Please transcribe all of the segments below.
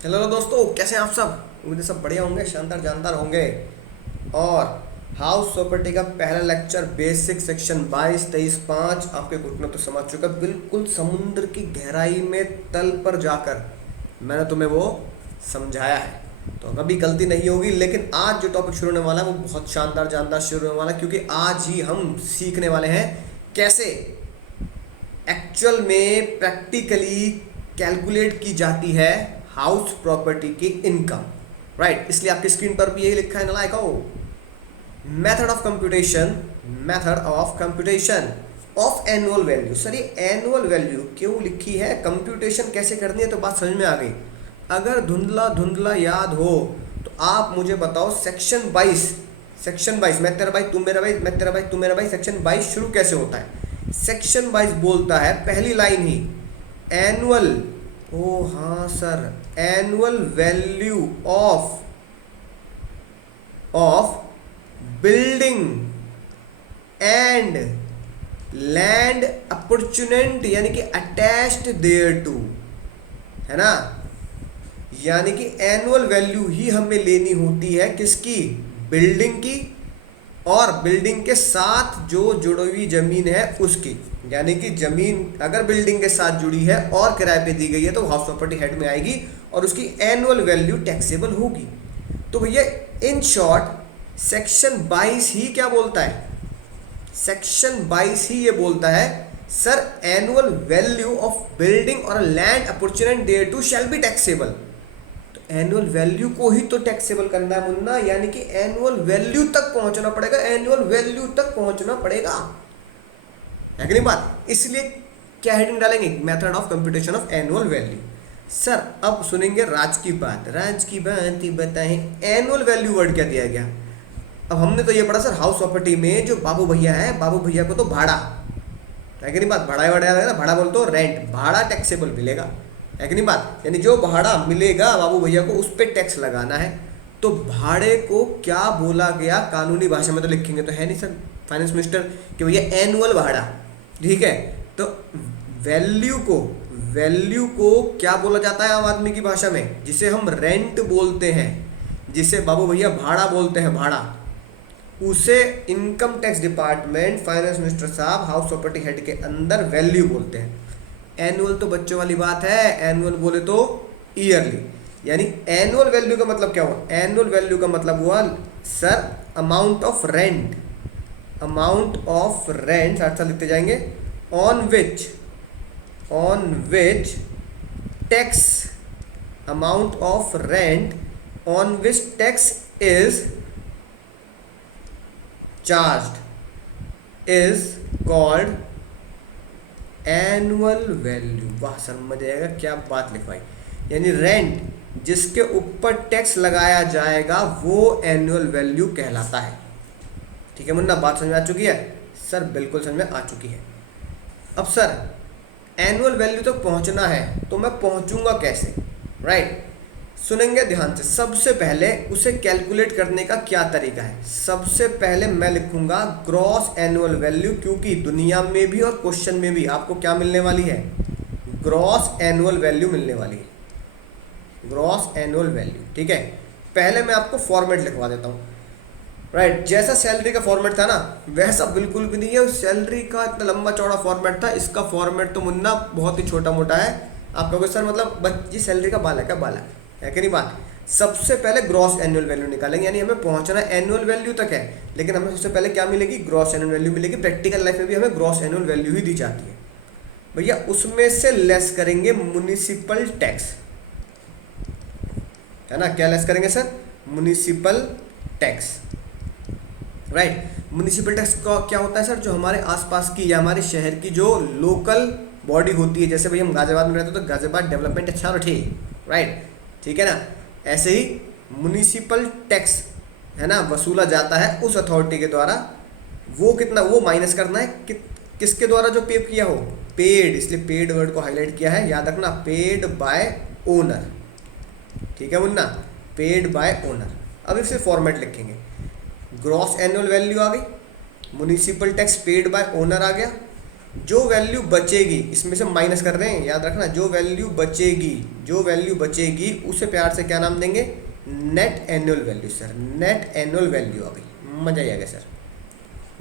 Hello दोस्तों, कैसे हैं आप सब। उम्मीद है सब बढ़िया होंगे, शानदार जानदार होंगे। और हाउस प्रॉपर्टी का पहला लेक्चर बेसिक सेक्शन 22, 23, 5 आपके घुटनों तो समझ चुका। बिल्कुल समुद्र की गहराई में तल पर जाकर मैंने तुम्हें वो समझाया है, तो कभी गलती नहीं होगी। लेकिन आज जो टॉपिक शुरू होने वाला है वो बहुत शानदार जानदार शुरू होने वाला है, क्योंकि आज ही हम सीखने वाले हैं कैसे एक्चुअल में प्रैक्टिकली कैलकुलेट की जाती है हाउस प्रॉपर्टी की इनकम। राइट, इसलिए आपकी स्क्रीन पर भी यही लिखा है नालायक हो, method of computation of annual value. Sir ये एनुअल वैल्यू क्यों लिखी है, कंप्यूटेशन कैसे करनी है, तो बात समझ में आ गई। अगर धुंधला धुंधला याद हो तो आप मुझे बताओ, सेक्शन 22 मैं तेरा भाई तुम मेरा भाई, मैं तेरा भाई तुम मेरा भाई, सेक्शन 22 शुरू कैसे होता है। सेक्शन 22 बोलता है, पहली लाइन ही, एनुअल, ओ हाँ sir, annual value of building and land opportunity, यानी कि अटैच्ड देयर टू, है ना। यानी कि एनुअल वैल्यू ही हमें लेनी होती है किसकी, बिल्डिंग की, और बिल्डिंग के साथ जो जुड़ी हुई जमीन है उसकी। यानी कि जमीन अगर बिल्डिंग के साथ जुड़ी है और किराए पे दी गई है तो हाउस प्रॉपर्टी हेड में आएगी और उसकी एनुअल वैल्यू टैक्सेबल होगी। तो भैया इन शॉर्ट सेक्शन 22 ही क्या बोलता है, सेक्शन 22 ही ये बोलता है, sir annual value of building और land opportunity thereto shall be taxable. Annual value को ही तो टैक्सेबल करना है मुन्ना, यानी कि एनुअल वैल्यू तक पहुंचना पड़ेगा, एनुअल वैल्यू तक पहुंचना पड़ेगा, है कि नहीं बात। इसलिए क्या हेडिंग डालेंगे, method of computation of annual value. Sir अब सुनेंगे राज की बात, राज की बात ही बताएं, एनुअल वैल्यू वर्ड क्या दिया गया। अब हमने तो ये पढ़ा सर, हाउस प्रॉपर्टी में जो बाबू भैया है, बाबू भैया को तो भाड़ा, है कि नहीं बात, भाड़ा भाड़ा भाड़ा बोल तो रेंट, भाड़ा टैक्सेबल मिलेगा, है कि नहीं बात। यानी जो भाड़ा मिलेगा बाबू भैया को उस पर टैक्स लगाना है। तो भाड़े को क्या बोला गया, कानूनी भाषा में तो लिखेंगे तो है नहीं सर फाइनेंस मिनिस्टर कि भैया एनुअल भाड़ा, ठीक है। तो वैल्यू को क्या बोला जाता है आम आदमी की भाषा में, जिसे हम रेंट बोलते हैं, जिसे बाबू भैया भाड़ा बोलते हैं, भाड़ा, उसे income tax department, finance minister साहब हाउस प्रॉपर्टी हेड के अंदर वैल्यू बोलते हैं। एनुअल तो बच्चों वाली बात है, एनुअल बोले तो ईयरली। यानी एनुअल वैल्यू का मतलब क्या हुआ, एनुअल वैल्यू का मतलब हुआ sir amount of rent, amount of rent, साथ साथ लिखते जाएंगे, on which tax, amount of rent on which tax is charged is called annual value. वाह सर मजा आएगा, क्या बात लिखवाई। यानी रेंट जिसके ऊपर टैक्स लगाया जाएगा वो एनुअल वैल्यू कहलाता है। ठीक है मुन्ना, बात समझ में आ चुकी है। सर बिल्कुल समझ में आ चुकी है। अब सर एनुअल वैल्यू तक पहुंचना है तो मैं पहुंचूंगा कैसे, राइट। सुनेंगे ध्यान से। सबसे पहले उसे कैलकुलेट करने का क्या तरीका है, सबसे पहले मैं लिखूंगा ग्रॉस एनुअल वैल्यू, क्योंकि दुनिया में भी और क्वेश्चन में भी आपको क्या मिलने वाली है, ग्रॉस एनुअल वैल्यू मिलने वाली है, ग्रॉस एनुअल वैल्यू। ठीक है, पहले मैं आपको फॉर्मेट लिखवा देता हूँ, राइट। जैसा सैलरी का फॉर्मेट था ना वैसा बिल्कुल भी नहीं है। सैलरी का इतना लंबा चौड़ा फॉर्मेट था, इसका फॉर्मेट तो मुन्ना बहुत ही छोटा मोटा है। आप कहोगे सर मतलब बच्ची सैलरी का बाला क्या बाला है कि नहीं बात। सबसे पहले ग्रॉस एनुअल वैल्यू निकालेंगे, यानी हमें पहुंचना एनुअल वैल्यू तक है, लेकिन हमें सबसे पहले क्या मिलेगी, ग्रॉस एनुअल वैल्यू मिलेगी। प्रैक्टिकल लाइफ में भी हमें ग्रॉस एनुअल वैल्यू ही दी जाती है भैया। उसमें से लेस करेंगे म्युनिसिपल टैक्स, है ना। क्या लेस करेंगे sir, municipal tax, right. Municipal tax का क्या होता है सर, जो हमारे आसपास की या हमारे शहर की जो लोकल बॉडी होती है, जैसे भाई हम गाजियाबाद में रहते हैं तो गाजियाबाद डेवलपमेंट अच्छा ठीक, राइट, ठीक है ना। ऐसे ही म्युनिसिपल टैक्स है ना वसूला जाता है उस अथॉरिटी के द्वारा। वो कितना, वो माइनस करना है किसके द्वारा जो पे किया हो, पेड, इसलिए पेड वर्ड को हाईलाइट किया है, याद रखना, पेड बाय ओनर। ठीक है मुन्ना, पेड बाय ओनर। अब इसे फॉर्मेट लिखेंगे, ग्रॉस एनुअल वैल्यू आ गई, municipal tax paid by owner आ गया, जो वैल्यू बचेगी, इसमें से माइनस कर रहे हैं, याद रखना, जो वैल्यू बचेगी उसे प्यार से क्या नाम देंगे, net annual value. Sir net annual value आ गई, मजा ही आ गया सर,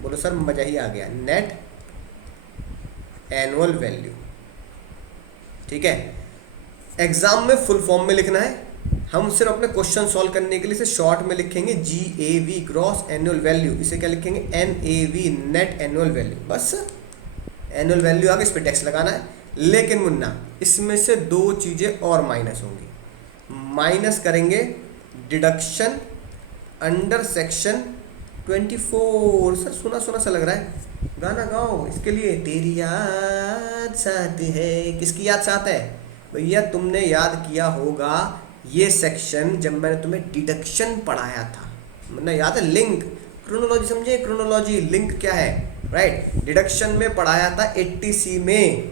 बोलो सर मजा ही आ गया, नेट एनुअल वैल्यू। ठीक है, एग्जाम में फुल फॉर्म में लिखना है, हम सिर्फ अपने क्वेश्चन सॉल्व करने के लिए इसे शॉर्ट में लिखेंगे GAV ग्रॉस एनुअल वैल्यू, इसे क्या लिखेंगे NAV नेट एनुअल वैल्यू। बस एनुअल वैल्यू आ गई, इस पर टैक्स लगाना है। लेकिन मुन्ना इसमें से दो चीज़ें और माइनस होंगी, माइनस करेंगे डिडक्शन अंडर सेक्शन 24। सर सुना सुना सा लग रहा है, गाना गाओ इसके लिए, तेरी याद साथ है। किसकी याद साथ है भैया, तुमने याद किया होगा ये सेक्शन जब मैंने तुम्हें डिडक्शन पढ़ाया था, मतलब याद है, लिंक, क्रोनोलॉजी समझे, क्रोनोलॉजी लिंक क्या है, राइट। डिडक्शन में पढ़ाया था 80C में,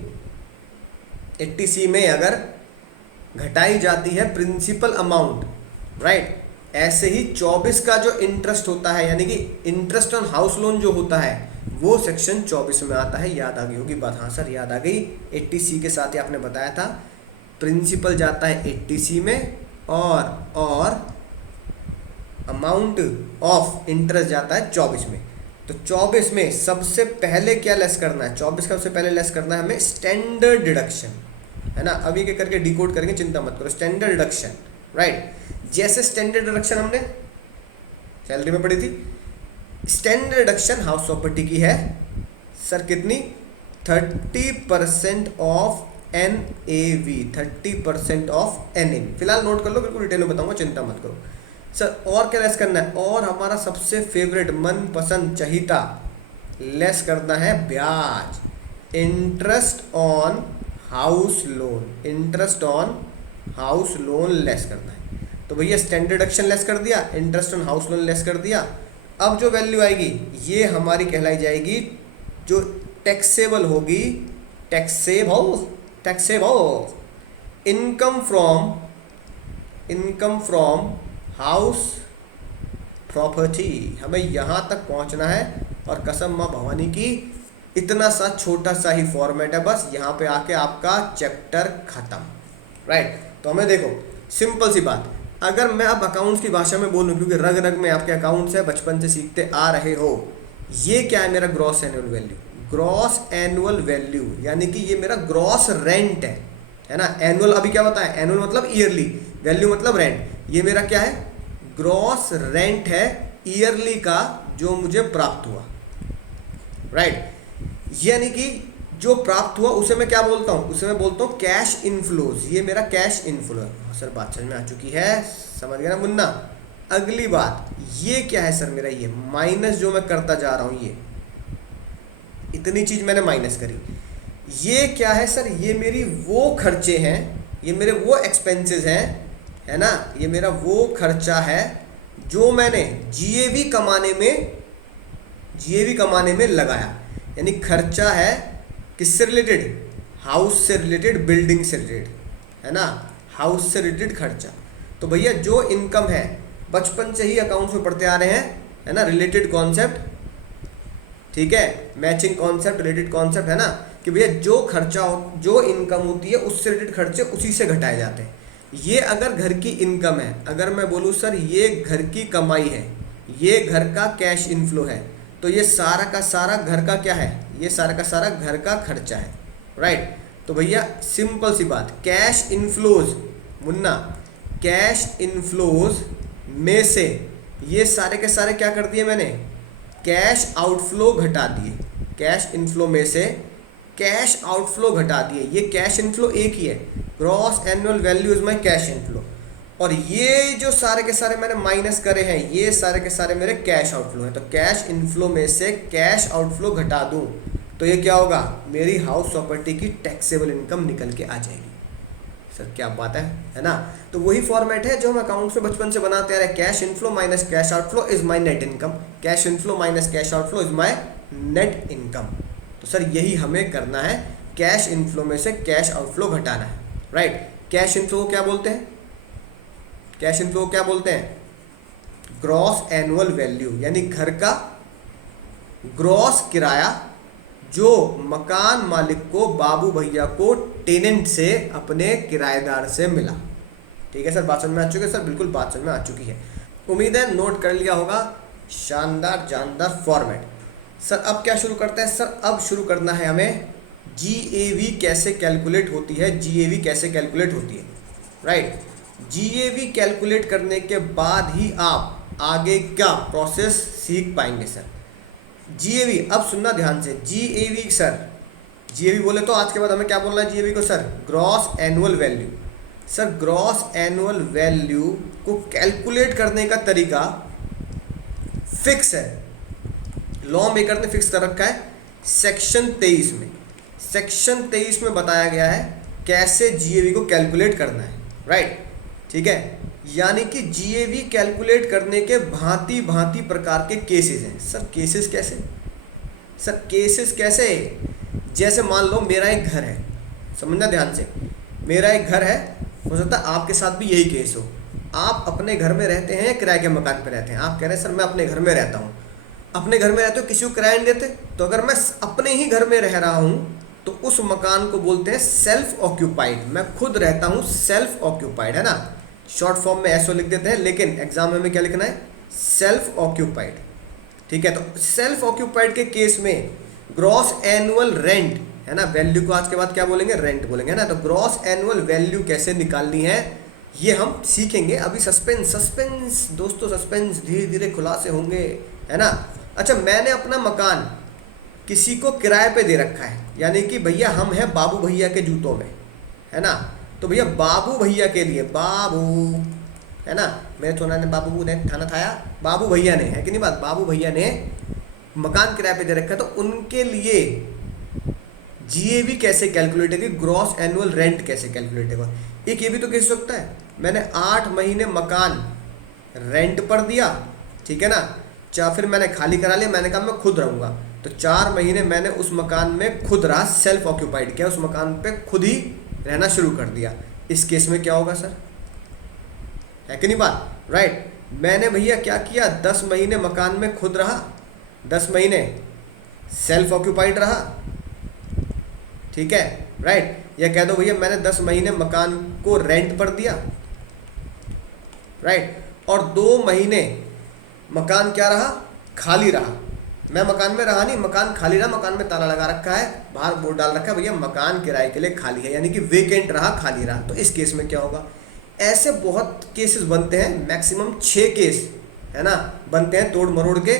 80C में अगर घटाई जाती है प्रिंसिपल अमाउंट, राइट, ऐसे ही 24 का जो इंटरेस्ट होता है, यानी कि इंटरेस्ट ऑन हाउस लोन जो होता है, वो सेक्शन 24 में आता है। याद आ गई होगी बात, हाँ सर याद आ गई, 80C के साथ ही आपने बताया था, प्रिंसिपल जाता है 80C में और अमाउंट ऑफ इंटरेस्ट जाता है 24 में। तो 24 में सबसे पहले क्या लेस करना है, 24 का सबसे पहले लेस करना है हमें स्टैंडर्ड डिडक्शन, है ना। अभी के करके डिकोड करेंगे, चिंता मत करो, स्टैंडर्ड डिडक्शन, राइट। जैसे स्टैंडर्ड डिडक्शन हमने सैलरी में पढ़ी थी, स्टैंडर्ड डिडक्शन हाउस प्रॉपर्टी की है सर कितनी, 30% ऑफ NAV, 30% ऑफ NAV। फिलहाल नोट कर लो, बिल्कुल डिटेल में बताऊंगा, चिंता मत करो सर। और क्या लेस करना है, और हमारा सबसे फेवरेट मनपसंद चहीता लेस करना है ब्याज, interest on house loan, interest on house loan less करना है। तो भैया स्टैंडर्ड डिडक्शन लेस कर दिया, interest on house loan less कर दिया। अब जो वैल्यू आएगी ये हमारी कहलाई जाएगी जो टैक्सेबल होगी, taxable income from house property. हमें यहाँ तक पहुँचना है, और कसम माँ भवानी की इतना सा छोटा सा ही फॉर्मेट है, बस यहाँ पे आके आपका चैप्टर खत्म, राइट। तो हमें देखो सिंपल सी बात, अगर मैं अब अकाउंट्स की भाषा में बोलूँ, क्योंकि रग रग में आपके अकाउंट्स है, बचपन से सीखते आ रहे हो, ये क्या है मेरा gross annual value, gross annual value, यानी कि ये मेरा ग्रॉस रेंट है ना। एनुअल अभी क्या होता है, एनुअल मतलब ईयरली, वैल्यू मतलब रेंट, ये मेरा क्या है, ग्रॉस रेंट है ईयरली का जो मुझे प्राप्त हुआ, राइट। यानी कि जो प्राप्त हुआ उसे मैं क्या बोलता हूँ, उसे मैं बोलता हूँ कैश इनफ्लोज, ये मेरा कैश इनफ्लो है। सर बात समझ में आ चुकी है, समझ गया ना मुन्ना। अगली बात, ये क्या है सर मेरा, ये माइनस जो मैं करता जा रहा हूँ, ये इतनी चीज मैंने माइनस करी, ये क्या है सर, ये मेरी वो खर्चे हैं, ये मेरे वो एक्सपेंसेस हैं, है ना, ये मेरा वो खर्चा है जो मैंने GAV कमाने में लगाया। यानी खर्चा है किससे रिलेटेड, हाउस से रिलेटेड, बिल्डिंग से रिलेटेड, है ना, हाउस से रिलेटेड खर्चा। तो भैया जो इनकम है, बचपन से ही अकाउंट्स में पढ़ते आ रहे हैं, है ना, रिलेटेड कॉन्सेप्ट, ठीक है, मैचिंग कॉन्सेप्ट, रिलेटेड कॉन्सेप्ट, है ना, कि भैया जो खर्चा जो इनकम होती है उससे रिलेटेड खर्चे उसी से घटाए जाते हैं। ये अगर घर की इनकम है, अगर मैं बोलूँ सर ये घर की कमाई है, ये घर का कैश इनफ्लो है, तो ये सारा का सारा घर का क्या है, ये सारा का सारा घर का खर्चा है, राइट। तो भैया सिंपल सी बात, cash inflows Munna, cash inflows में से ये सारे के सारे क्या कर दिए मैंने, कैश आउटफ्लो घटा दिए, कैश इनफ्लो में से कैश आउटफ्लो घटा दिए। ये कैश इनफ्लो एक ही है, gross annual value is my cash inflow, और ये जो सारे के सारे मैंने माइनस करे हैं, ये सारे के सारे मेरे कैश आउटफ्लो हैं। तो कैश इनफ्लो में से कैश आउटफ्लो घटा दूं तो ये क्या होगा, मेरी हाउस प्रॉपर्टी की टैक्सेबल इनकम निकल के आ जाएगी। सर क्या बात है ना। तो वही फॉर्मेट है जो हम अकाउंट्स में बचपन से बनाते आ रहे हैं, cash inflow minus cash outflow is my net income, cash inflow minus cash outflow is my net income. तो सर यही हमें करना है, कैश इनफ्लो में से कैश आउटफ्लो घटाना है, राइट। कैश इनफ्लो को क्या बोलते हैं, कैश इनफ्लो को क्या बोलते हैं, ग्रॉस एनुअल वैल्यू, यानी घर का ग्रॉस किराया जो मकान मालिक को, बाबू भैया को टेनेंट से, अपने किराएदार से मिला। ठीक है सर, बात समझ में आ चुकी है सर? बिल्कुल बात समझ में आ चुकी है, उम्मीद है नोट कर लिया होगा। शानदार जानदार फॉर्मेट। सर अब क्या शुरू करते हैं? सर अब शुरू करना है हमें जीएवी कैसे कैलकुलेट होती है, जीएवी कैसे कैलकुलेट होती है, राइट। जीएवी कैलकुलेट करने के बाद ही आप आगे का प्रोसेस सीख पाएंगे सर। जीएवी, अब सुनना ध्यान से, जीएवी सर, जीएवी बोले तो आज के बाद हमें क्या बोलना है जीएवी को sir? Gross annual value. Sir gross annual value को कैलकुलेट करने का तरीका फिक्स है, लॉ मेकर ने फिक्स कर रखा है सेक्शन 23 में। सेक्शन 23 में बताया गया है कैसे जीएवी को कैलकुलेट करना है, राइट। ठीक है, यानी कि जीएवी कैलकुलेट करने के भांति भांति प्रकार के केसेस हैं। सर केसेस कैसे? सर केसेस कैसे? जैसे मान लो मेरा एक घर है, समझना ध्यान से, मेरा एक घर है, हो सकता है आपके साथ भी यही केस हो। आप अपने घर में रहते हैं या किराए के मकान पर रहते हैं? आप कह रहे हैं सर मैं अपने घर में रहता हूँ। अपने घर में रहते हो, किसी को किराया नहीं देते, तो अगर मैं अपने ही घर में रह रहा हूँ तो उस मकान को बोलते हैं सेल्फ ऑक्यूपाइड। मैं खुद रहता हूँ, सेल्फ ऑक्यूपाइड, है ना। शॉर्ट फॉर्म में एसओ लिख देते हैं, लेकिन एग्जाम में हमें क्या लिखना है? Self occupied. ठीक है, तो सेल्फ ऑक्यूपाइड के केस में ग्रॉस एनुअल रेंट, है ना, वैल्यू को आज के बाद क्या बोलेंगे? रेंट बोलेंगे, है ना। तो ग्रॉस एनुअल वैल्यू कैसे निकालनी है ये हम सीखेंगे। अभी सस्पेंस, सस्पेंस दोस्तों, सस्पेंस, धीरे धीरे खुलासे होंगे, है ना। अच्छा, मैंने अपना मकान किसी को किराए पे दे रखा है, यानी कि भैया हम हैं बाबू भैया के जूतों में, है ना। तो भैया बाबू भैया के लिए, बाबू, है ना, मेरे थोड़ा ने बाबू ने खाना खाया, बाबू भैया ने, है कि नहीं बात, बाबू भैया ने मकान किराए पे दे रखा है, तो उनके लिए जीएवी कैसे कैलकुलेट होगी, ग्रॉस एनुअल रेंट कैसे कैलकुलेट होगा। एक ये भी तो केस हो सकता है, मैंने 8 महीने मकान रेंट पर दिया, ठीक है ना, या फिर मैंने खाली करा लिया, मैंने कहा मैं खुद रहूँगा, तो 4 महीने मैंने उस मकान में खुद रहा, सेल्फ ऑक्यूपाइड किया, उस मकान पे खुद ही रहना शुरू कर दिया। इस केस में क्या होगा सर? है कि नहीं बात, राइट। मैंने भैया क्या किया, 10 महीने मकान में खुद रहा, 10 महीने सेल्फ ऑक्यूपाइड रहा, ठीक है, राइट। या कह दो भैया मैंने 10 महीने मकान को रेंट पर दिया, राइट, और 2 महीने मकान क्या रहा? खाली रहा। मैं मकान में रहा नहीं, मकान खाली रहा, मकान में ताला लगा रखा है, बाहर बोर्ड डाल रखा है भैया मकान किराए के लिए खाली है, यानी कि वेकेंट रहा, खाली रहा। तो इस केस में क्या होगा? ऐसे बहुत केसेस बनते हैं, मैक्सिमम 6 केस, है ना, बनते हैं तोड़ मरोड़ के।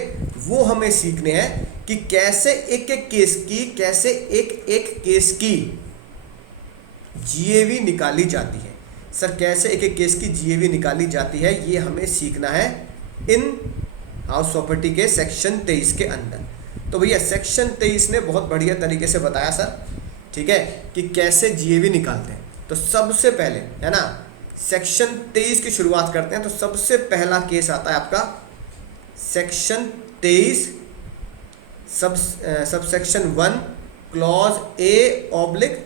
वो हमें सीखने हैं कि कैसे एक एक केस की, कैसे एक एक केस की जीएवी निकाली जाती है। सर कैसे एक एक केस की जीएवी निकाली जाती है, ये हमें सीखना है इन हाउस प्रॉपर्टी के सेक्शन 23 के अंदर। तो भैया सेक्शन 23 ने बहुत बढ़िया तरीके से बताया सर, ठीक है, कि कैसे जीएवी निकालते हैं। तो सबसे पहले, है ना, सेक्शन 23 की शुरुआत करते हैं। तो सबसे पहला केस आता है आपका section 23 sub section 1 clause A oblique,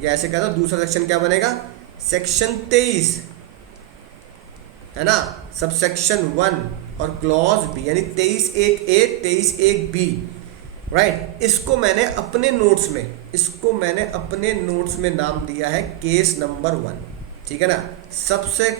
या ऐसे कहता हूँ दूसरा सेक्शन क्या बनेगा? सेक्शन 23, है ना, सब सेक्शन 1 और क्लॉज बी, यानी 23(1)(a), 23(1)(b), राइट। इसको मैंने अपने नोट्स में नाम दिया है केस नंबर 1, ठीक है ना। सबसे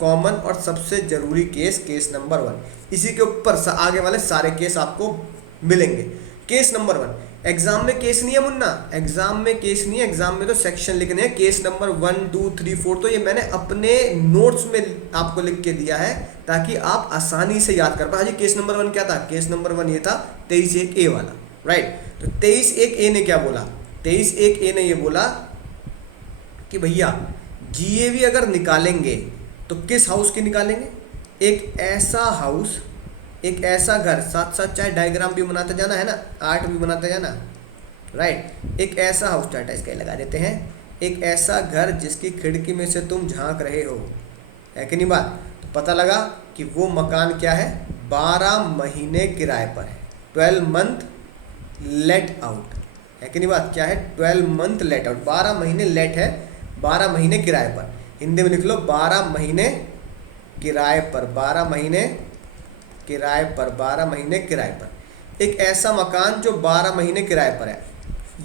कॉमन और सबसे जरूरी केस नंबर 1। इसी के ऊपर आगे वाले सारे केस आपको मिलेंगे। केस नंबर 1 एग्जाम में केस नहीं है मुन्ना, एग्जाम में केस नहीं है, एग्जाम में तो सेक्शन लिखने हैं। केस नंबर 1 2 3 4 तो ये मैंने अपने नोट्स में आपको लिख के दिया है ताकि आप आसानी से याद कर पाए। केस नंबर 1 क्या था? केस नंबर 1 ये था 23(1)(a) वाला, राइट। तो 23(1)(a) ने क्या बोला? 23(1)(a) ने ये बोला कि भैया जीएवी अगर निकालेंगे तो किस हाउस की निकालेंगे? एक ऐसा हाउस, एक ऐसा घर, साथ साथ चाहे डायग्राम भी बनाते जाना, है ना, आर्ट भी बनाते जाना, राइट। एक ऐसा हाउस, टाटा स्काई लगा देते हैं, एक ऐसा घर जिसकी खिड़की में से तुम झांक रहे हो, है कि नहीं बात। तो पता लगा कि वो मकान क्या है? 12 महीने किराए पर है, 12 मंथ लेट आउट, है कि नहीं बात। क्या है? 12 मंथ लेट आउट, 12 महीने लेट है, 12 महीने किराए पर। हिंदी में लिख लो 12 महीने किराए पर, 12 महीने किराए पर, 12 महीने किराए पर। एक ऐसा मकान जो 12 महीने किराए पर है,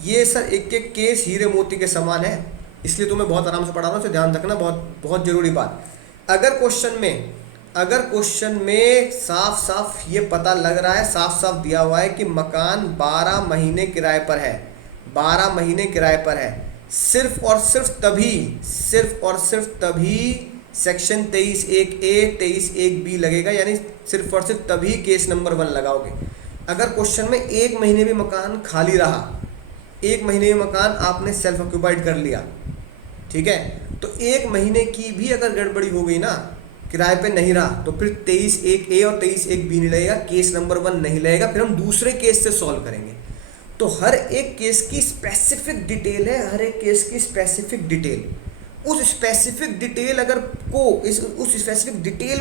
ये सर एक एक केस हीरे मोती के समान है, इसलिए तुम्हें बहुत आराम से पढ़ा रहा हूँ, ध्यान रखना, बहुत बहुत जरूरी बात। अगर क्वेश्चन में साफ साफ ये पता लग रहा है, साफ साफ दिया हुआ है कि मकान 12 महीने किराए पर है, 12 महीने किराए पर है, सिर्फ और सिर्फ तभी सेक्शन 23(1)(a) 23(1)(b) लगेगा, यानी सिर्फ और सिर्फ तभी केस नंबर 1 लगाओगे। अगर क्वेश्चन में 1 महीने भी मकान खाली रहा, 1 महीने में मकान आपने सेल्फ ऑक्यूपाइड कर लिया, ठीक है, तो 1 महीने की भी अगर गड़बड़ी हो गई ना, किराए पे नहीं रहा, तो फिर 23(1)(a) और 23(1)(b नहीं लगेगा, केस नंबर 1 नहीं लगेगा, फिर हम दूसरे केस से सॉल्व करेंगे। तो हर एक केस की स्पेसिफिक डिटेल है, हर एक केस की स्पेसिफिक डिटेल, उस स्पेसिफिक डिटेल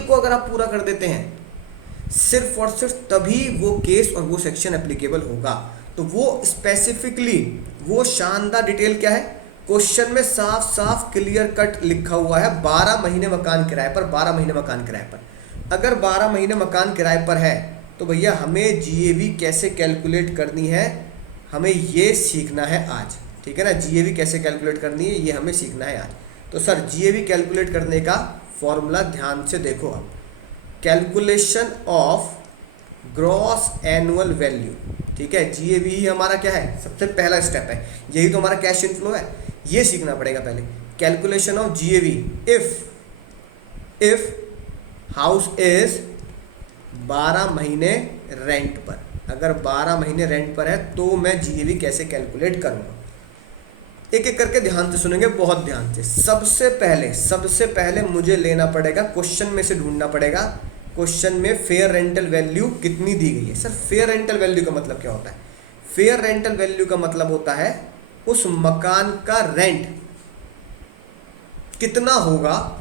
को अगर आप पूरा कर देते हैं, सिर्फ और सिर्फ तभी वो केस और वो सेक्शन एप्लीकेबल होगा। तो वो स्पेसिफिकली वो शानदार डिटेल क्या है, क्वेश्चन में साफ साफ क्लियर कट लिखा हुआ है 12 महीने मकान किराए पर, 12 महीने मकान किराए पर। अगर 12 महीने मकान किराए पर है तो भैया हमें जीएवी कैसे कैलकुलेट करनी है, हमें ये सीखना है आज, ठीक है ना। जीएवी कैसे कैलकुलेट करनी है ये हमें सीखना है आज। तो सर जीएवी कैलकुलेट करने का फॉर्मूला ध्यान से देखो अब, calculation of gross annual value, ठीक है। जीएवी ही हमारा क्या है, सबसे पहला स्टेप है, यही तो हमारा कैश इनफ्लो है, ये सीखना पड़ेगा पहले। Calculation of GAV, if house is 12 महीने रेंट पर, अगर 12 महीने रेंट पर है तो मैं जीएवी कैसे कैलकुलेट करूंगा। एक एक करके ध्यान से सुनेंगे, बहुत ध्यान से। सबसे पहले मुझे लेना पड़ेगा, क्वेश्चन में से ढूंढना पड़ेगा, क्वेश्चन में फेयर रेंटल वैल्यू कितनी दी गई है। सर फेयर रेंटल वैल्यू का मतलब क्या होता है? फेयर रेंटल वैल्यू का मतलब होता है उस मकान का रेंट कितना होगा,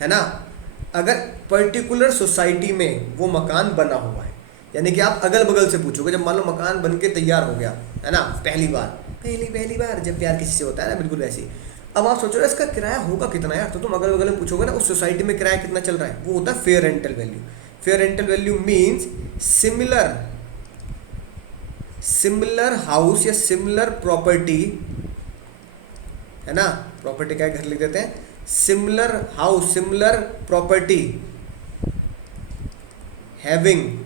है ना, अगर पर्टिकुलर सोसाइटी में वो मकान बना हुआ है। यानी कि आप अगल बगल से पूछोगे, जब मान लो मकान बन के तैयार हो गया है ना, पहली बार जब प्यार किसी से होता है ना, बिल्कुल वैसे ही। अब आप सोचो इसका किराया होगा कितना यार, तो तुम अगल बगल में पूछोगे ना उस सोसाइटी में किराया कितना चल रहा है, वो होता है fair rental value. Fair rental value means similar house या सिमिलर प्रॉपर्टी, है ना, प्रॉपर्टी क्या घर लिख देते हैं, similar house similar property having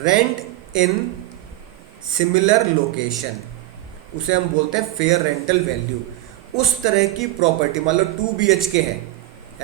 rent in similar location, उसे हम बोलते हैं फेयर रेंटल वैल्यू। उस तरह की प्रॉपर्टी, मान लो 2 BHK है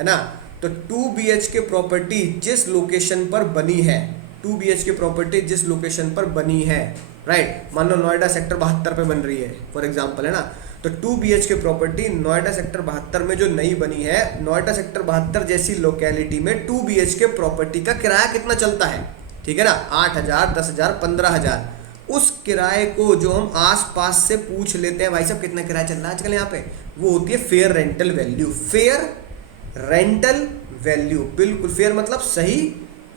ना, तो 2 BHK प्रॉपर्टी जिस लोकेशन पर बनी है, 2 BHK प्रॉपर्टी जिस लोकेशन पर बनी है, राइट, मान लो नोएडा सेक्टर 72 पे बन रही है फॉर एग्जांपल, है ना, तो 2 BHK प्रॉपर्टी नोएडा सेक्टर 72 में जो नई बनी है, नोएडा सेक्टर 72 जैसी लोकेलिटी में 2 BHK प्रॉपर्टी का किराया कितना चलता है, ठीक है ना, 8,000, 10,000, 15,000। उस किराए को जो हम आस पास से पूछ लेते हैं, भाई साहब कितना किराया चल रहा है आजकल यहाँ पे, वो होती है fair rental value. Fair rental value, बिल्कुल फेयर मतलब सही,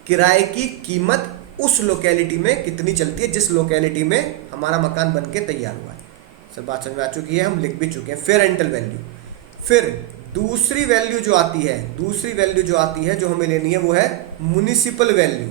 किराए की कीमत उस लोकेलिटी में कितनी चलती है जिस लोकेलिटी में हमारा मकान बन के तैयार हुआ है। सब बात समझ में आ चुकी है, हम लिख भी चुके हैं फेयर रेंटल वैल्यू। फिर दूसरी वैल्यू जो आती है जो हमें लेनी है वो है म्युनिसिपल वैल्यू,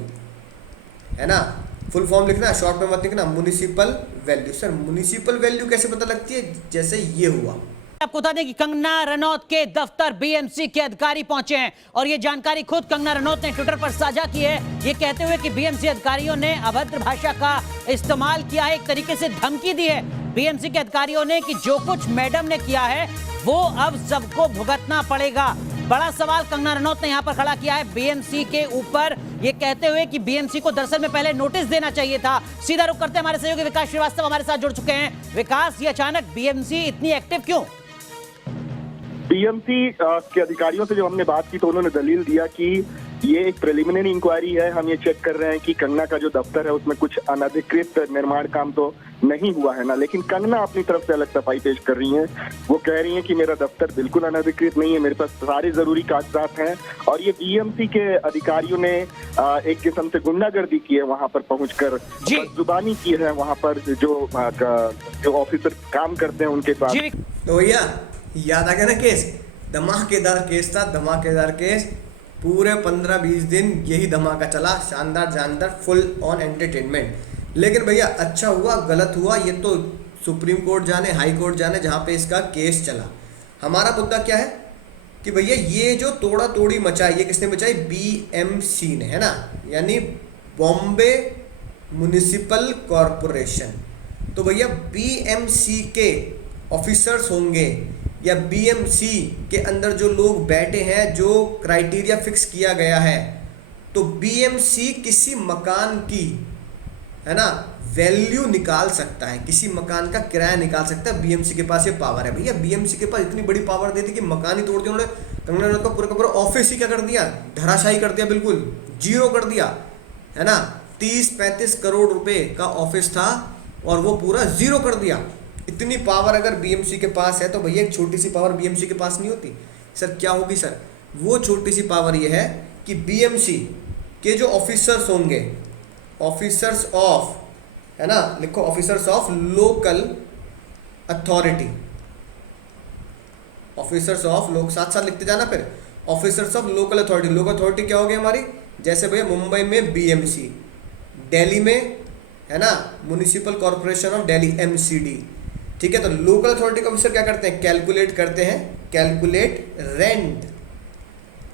है ना, फुल फॉर्म लिखना, शॉर्ट में मत लिखना, municipal value. Sir municipal value कैसे पता लगती है, जैसे ये हुआ। आपको बता दें कि कंगना रनौत के दफ्तर बीएमसी के अधिकारी पहुंचे हैं और ये जानकारी खुद कंगना रनौत ने ट्विटर पर साझा की है, ये कहते हुए कि बीएमसी अधिकारियों ने अभद्र भाषा का इस्तेमाल किया है, एक तरीके से धमकी दी है बीएमसी के अधिकारियों ने कि जो कुछ मैडम ने किया है वो अब सबको भुगतना पड़ेगा। बड़ा सवाल कंगना रनौत ने यहां पर खड़ा किया है बीएमसी के ऊपर, ये कहते हुए कि बीएमसी को दरअसल में पहले नोटिस देना चाहिए था। सीधा रुख करते हैं, हमारे सहयोगी विकास श्रीवास्तव हमारे साथ जुड़ चुके हैं। विकास, ये अचानक बीएमसी इतनी एक्टिव क्यों? बीएमसी के अधिकारियों से जब हमने बात की तो उन्होंने दलील दिया कि ये एक प्रिलिमिनरी इंक्वायरी है, हम ये चेक कर रहे हैं कि कंगना का जो दफ्तर है उसमें कुछ अनधिकृत निर्माण काम तो नहीं हुआ है ना। लेकिन कंगना अपनी तरफ से अलग सफाई पेश कर रही हैं, वो कह रही हैं कि मेरा दफ्तर बिल्कुल अनधिकृत नहीं है, मेरे पास सारे जरूरी कागजात हैं। और ये बीएमसी के अधिकारियों ने एक किस्म से गुंडागर्दी की है, वहां पर पहुंचकर बदजुबानी की है, वहां पर जो ऑफिसर काम करते हैं उनके पास। तो भैया याद आ गया ना केस, धमाकेदार केस था, धमाकेदार केस, पूरे 15-20 दिन यही धमाका चला, शानदार जानदार, फुल ऑन एंटरटेनमेंट। लेकिन भैया अच्छा हुआ गलत हुआ ये तो सुप्रीम कोर्ट जाने, हाई कोर्ट जाने, जहाँ पे इसका केस चला। हमारा मुद्दा क्या है कि भैया ये जो तोड़ा तोड़ी मचाई, ये किसने मचाई? बीएमसी ने, है ना, यानी बॉम्बे म्युनिसिपल कॉरपोरेशन। तो भैया बीएमसी के ऑफिसर्स होंगे या बीएमसी के अंदर जो लोग बैठे हैं, जो क्राइटेरिया फिक्स किया गया है, तो बीएमसी किसी मकान की, है ना, वैल्यू निकाल सकता है, किसी मकान का किराया निकाल सकता है। बीएमसी के पास ये पावर है भैया। बीएमसी के पास इतनी बड़ी पावर दे दी कि मकान ही तोड़ दिया उन्होंने। कंगना रनौत का पूरा का पूरा ऑफिस ही क्या कर दिया? धराशायी कर दिया, बिल्कुल जीरो कर दिया, है ना। 30-35 करोड़ रुपए का ऑफिस था और वो पूरा जीरो कर दिया। इतनी पावर अगर बीएमसी के पास है तो भैया एक छोटी सी पावर बीएमसी के पास नहीं होती? सर क्या होगी सर? वो छोटी सी पावर ये है कि बीएमसी के जो ऑफिसर्स होंगे, ऑफिसर्स ऑफ, है ना, लिखो officers of local authority, officers of लोग, साथ साथ लिखते जाना फिर, officers of local authority. Local authority क्या होगी हमारी? जैसे भैया मुंबई में बीएमसी, दिल्ली में, है ना, municipal corporation of Delhi MCD, ठीक है। तो लोकल अथॉरिटी के ऑफिसर क्या करते हैं? कैलकुलेट करते हैं,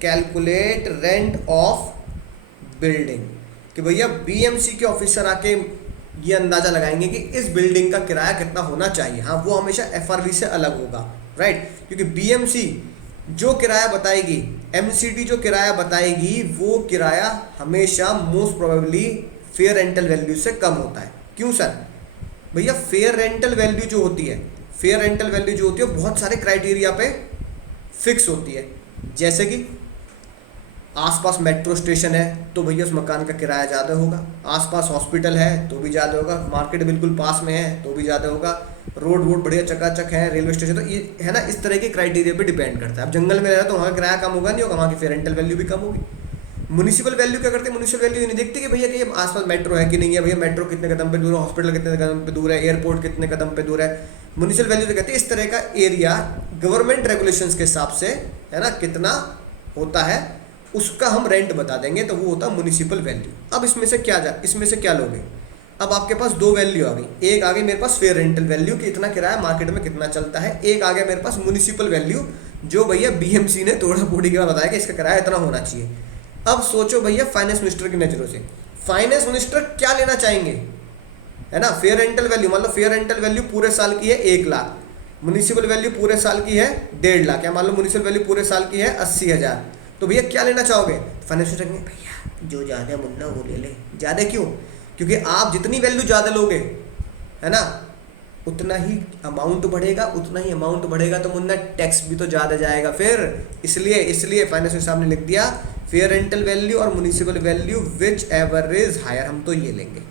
कैलकुलेट रेंट ऑफ बिल्डिंग, कि भैया बीएमसी के ऑफिसर आके ये अंदाजा लगाएंगे कि इस बिल्डिंग का किराया कितना होना चाहिए। हाँ, वो हमेशा एफआरबी से अलग होगा, राइट, क्योंकि बीएमसी जो किराया बताएगी, एमसीडी जो किराया बताएगी, वो किराया हमेशा most probably fair rental value से कम होता है। क्यों सर? भैया फेयर रेंटल वैल्यू जो होती है, फेयर रेंटल वैल्यू जो होती है, बहुत सारे क्राइटेरिया पे फिक्स होती है। जैसे कि आसपास मेट्रो स्टेशन है तो भैया उस मकान का किराया ज़्यादा होगा, आसपास हॉस्पिटल है तो भी ज़्यादा होगा, मार्केट बिल्कुल पास में है तो भी ज़्यादा होगा, रोड वोड बढ़िया चकाचक है, रेलवे स्टेशन, तो ये है ना, इस तरह के क्राइटेरिया पे डिपेंड करता है। अब जंगल में रह रहा तो वहाँ का किराया कम होगा, नहीं होगा, वहाँ की फेयर रेंटल वैल्यू भी कम होगी। म्युनिसिपल वैल्यू क्या करते हैं? म्युनिसिपल वैल्यू नहीं देखते कि भैया कि ये आसपास मेट्रो है कि नहीं है, भैया मेट्रो कितने कदम पे दूर है, हॉस्पिटल कितने कदम पे दूर है, एयरपोर्ट कितने कदम पे दूर है। म्युनिसिपल वैल्यू तो कहते हैं इस तरह का एरिया गवर्नमेंट रेगुलेशंस के हिसाब से, है ना, कितना होता है उसका हम रेंट बता देंगे, तो वो होता है म्युनिसिपल वैल्यू। अब इसमें से क्या लोगे? अब आपके पास दो वैल्यू आ गई। एक आ गई मेरे पास फेयर रेंटल वैल्यू कि इतना किराया मार्केट में कितना चलता है, एक आ गया मेरे पास म्युनिसिपल वैल्यू जो भैया बीएमसी ने तोड़ा फोड़ी के बाद बताया कि इसका किराया इतना होना चाहिए। अब सोचो भैया फाइनेंस मिनिस्टर की नज़रों से, फाइनेंस मिनिस्टर क्या लेना चाहेंगे, है ना? फेयर रेंटल वैल्यू, मान लो फेयर रेंटल वैल्यू पूरे साल की है 1 लाख, म्युनिसिपल वैल्यू पूरे साल की है 1.5 लाख, या मान लो म्युनिसिपल वैल्यू पूरे साल की है 80,000, तो भैया क्या लेना चाहोगे? फाइनेंस मिनिस्टर कहेंगे भैया जो ज़्यादा मुन्ना वो ले ले। ज़्यादा क्यों? क्योंकि आप जितनी वैल्यू ज़्यादा लोगे, है ना, उतना ही अमाउंट बढ़ेगा, तो मुन्ना टैक्स भी तो ज़्यादा जाएगा फिर। इसलिए फाइनेंस मिनिस्टर साहब ने लिख दिया फेयर रेंटल वैल्यू और municipal value whichever is higher, हम तो ये लेंगे।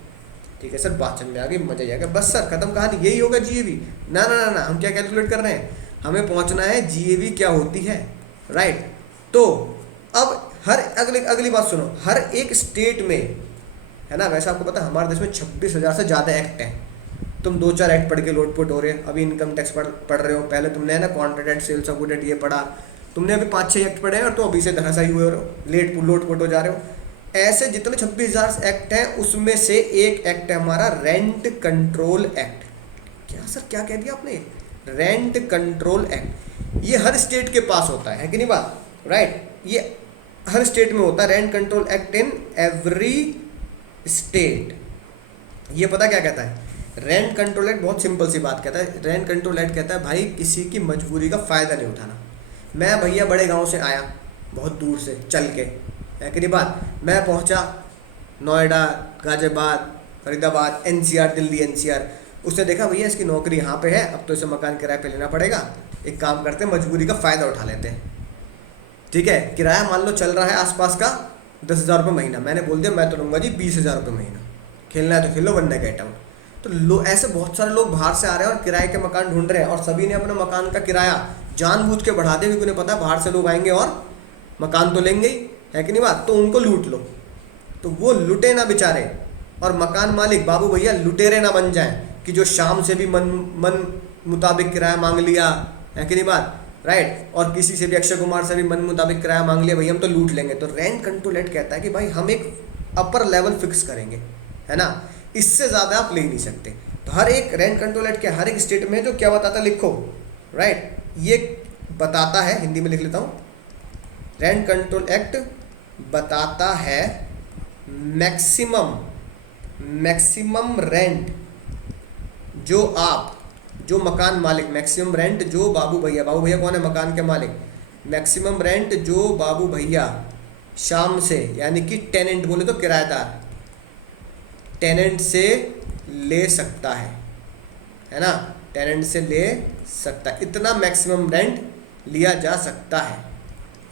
ठीक है सर, बात समझ में आ गई, मजा जाएगा। बस सर खत्म कहानी, यही होगा जीएवी। ना, हम क्या कैलकुलेट कर रहे हैं? हमें पहुंचना है जीएवी क्या होती है, राइट। तो अब अगली बात सुनो, हर एक स्टेट में, है ना, वैसे आपको पता है हमारे देश में 26,000 से ज़्यादा एक्ट हैं। तुम 2-4 एक्ट पढ़ के लोटपोट हो रहे हैं, अभी इनकम टैक्स पढ़ रहे हो, पहले तुमने, है ना, कॉन्ट्रैक्ट सेल्स ऑफ गुड ये पढ़ा, तुमने अभी 5-6 एक्ट पढ़े हैं और तुम अभी से धराशायी हुए हो रहे हो, लोटपोट हो जा रहे हो। ऐसे जितने 26,000 एक्ट हैं उसमें से एक एक्ट है हमारा रेंट कंट्रोल एक्ट। क्या सर क्या कह दिया आपने? Rent control act. ये हर स्टेट के पास होता है कि नहीं बात, राइट? ये हर स्टेट में होता है, rent control act in every state. ये पता क्या कहता है? रेंट कंट्रोल एक्ट बहुत सिंपल सी बात कहता है। रेंट कंट्रोल एक्ट कहता है भाई किसी की मजबूरी का फ़ायदा नहीं उठाना। मैं भैया बड़े गांव से आया, बहुत दूर से चल के, है कि नहीं बात, मैं पहुंचा नोएडा, गाजियाबाद, फरीदाबाद, एनसीआर, दिल्ली एनसीआर। उसने देखा भैया इसकी नौकरी यहाँ पे है, अब तो इसे मकान किराए पे लेना पड़ेगा, एक काम करते हैं मजबूरी का फ़ायदा उठा लेते हैं। ठीक है, किराया मान लो चल रहा है आसपास का 10,000 रुपये महीना, मैंने बोल दिया मैं तो लूँगा जी 20,000 रुपये महीना, खेलना है तो खेलो वरना गेट आउट। तो ऐसे बहुत सारे लोग बाहर से आ रहे हैं और किराए के मकान ढूंढ रहे हैं, और सभी ने अपने मकान का किराया जानबूझ के बढ़ा दिया, क्योंकि उन्हें पता है बाहर से लोग आएंगे और मकान तो लेंगे ही, है कि नहीं बात, तो उनको लूट लो। तो वो लुटे ना बेचारे, और मकान मालिक बाबू भैया लुटेरे ना बन जाएं कि जो शाम से भी मन मुताबिक किराया मांग लिया, है कि नहीं बात, राइट, और किसी से भी, अक्षय कुमार से भी मन मुताबिक किराया मांग लिया, भैया हम तो लूट लेंगे। तो रेंट कंट्रोल एक्ट कहता है कि भाई हम एक अपर लेवल फिक्स करेंगे, है ना, इससे ज़्यादा आप ले ही नहीं सकते। तो हर एक रेंट कंट्रोल एक्ट के हर एक स्टेट में जो क्या बताता है लिखो, राइट, ये बताता है, हिंदी में लिख लेता हूँ, रेंट कंट्रोल एक्ट बताता है मैक्सिमम रेंट जो मकान मालिक, मैक्सिमम रेंट जो बाबू भैया कौन है, मकान के मालिक, मैक्सिमम रेंट जो बाबू भैया शाम से, यानी कि टेनेंट बोले तो किराएदार, टेनेंट से ले सकता है ना, टेनेंट से ले सकता है, इतना मैक्सिमम रेंट लिया जा सकता है।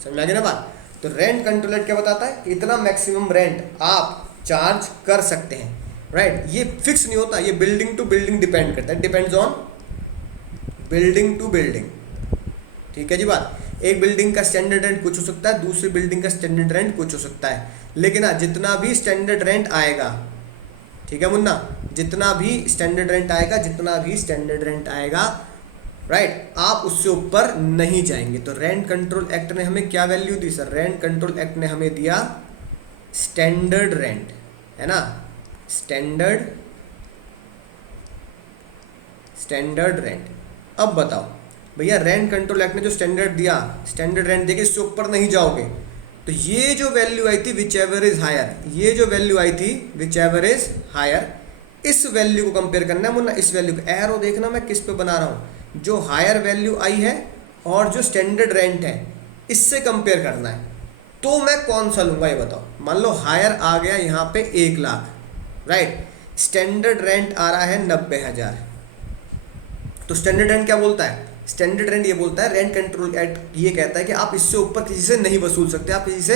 समझ आ गया ना बात। तो रेंट कंट्रोल एक्ट क्या बताता है, इतना मैक्सिमम रेंट आप चार्ज कर सकते हैं, राइट। ये फिक्स नहीं होता, ये बिल्डिंग टू बिल्डिंग डिपेंड करता है, depends on building to building, ठीक है जी बात। एक बिल्डिंग का स्टैंडर्ड रेंट कुछ हो सकता है, दूसरी बिल्डिंग का स्टैंडर्ड रेंट कुछ हो सकता है, लेकिन हाँ जितना भी स्टैंडर्ड रेंट आएगा, ठीक है मुन्ना, जितना भी स्टैंडर्ड रेंट आएगा, राइट, आप उससे ऊपर नहीं जाएंगे। तो रेंट कंट्रोल एक्ट ने हमें क्या वैल्यू दी सर, रेंट कंट्रोल एक्ट ने हमें दिया स्टैंडर्ड रेंट, है ना, स्टैंडर्ड रेंट। अब बताओ भैया, रेंट कंट्रोल एक्ट ने जो स्टैंडर्ड दिया, स्टैंडर्ड रेंट देके इससे ऊपर नहीं जाओगे, तो ये जो वैल्यू आई थी विच एवर इज हायर, ये जो वैल्यू आई थी विच एवर इज हायर, इस वैल्यू को कंपेयर करना है मुन्ना, इस वैल्यू को, एरो देखना मैं किस पे बना रहा हूँ, जो हायर वैल्यू आई है और जो स्टैंडर्ड रेंट है इससे कंपेयर करना है। तो मैं कौन सा लूँगा ये बताओ। मान लो हायर आ गया यहाँ पे 1 लाख, राइट, स्टैंडर्ड रेंट आ रहा है 90,000। तो स्टैंडर्ड रेंट क्या बोलता है, स्टैंडर्ड रेंट ये बोलता है, रेंट कंट्रोल एक्ट ये कहता है कि आप इससे ऊपर किसी से नहीं वसूल सकते, आप किसी से,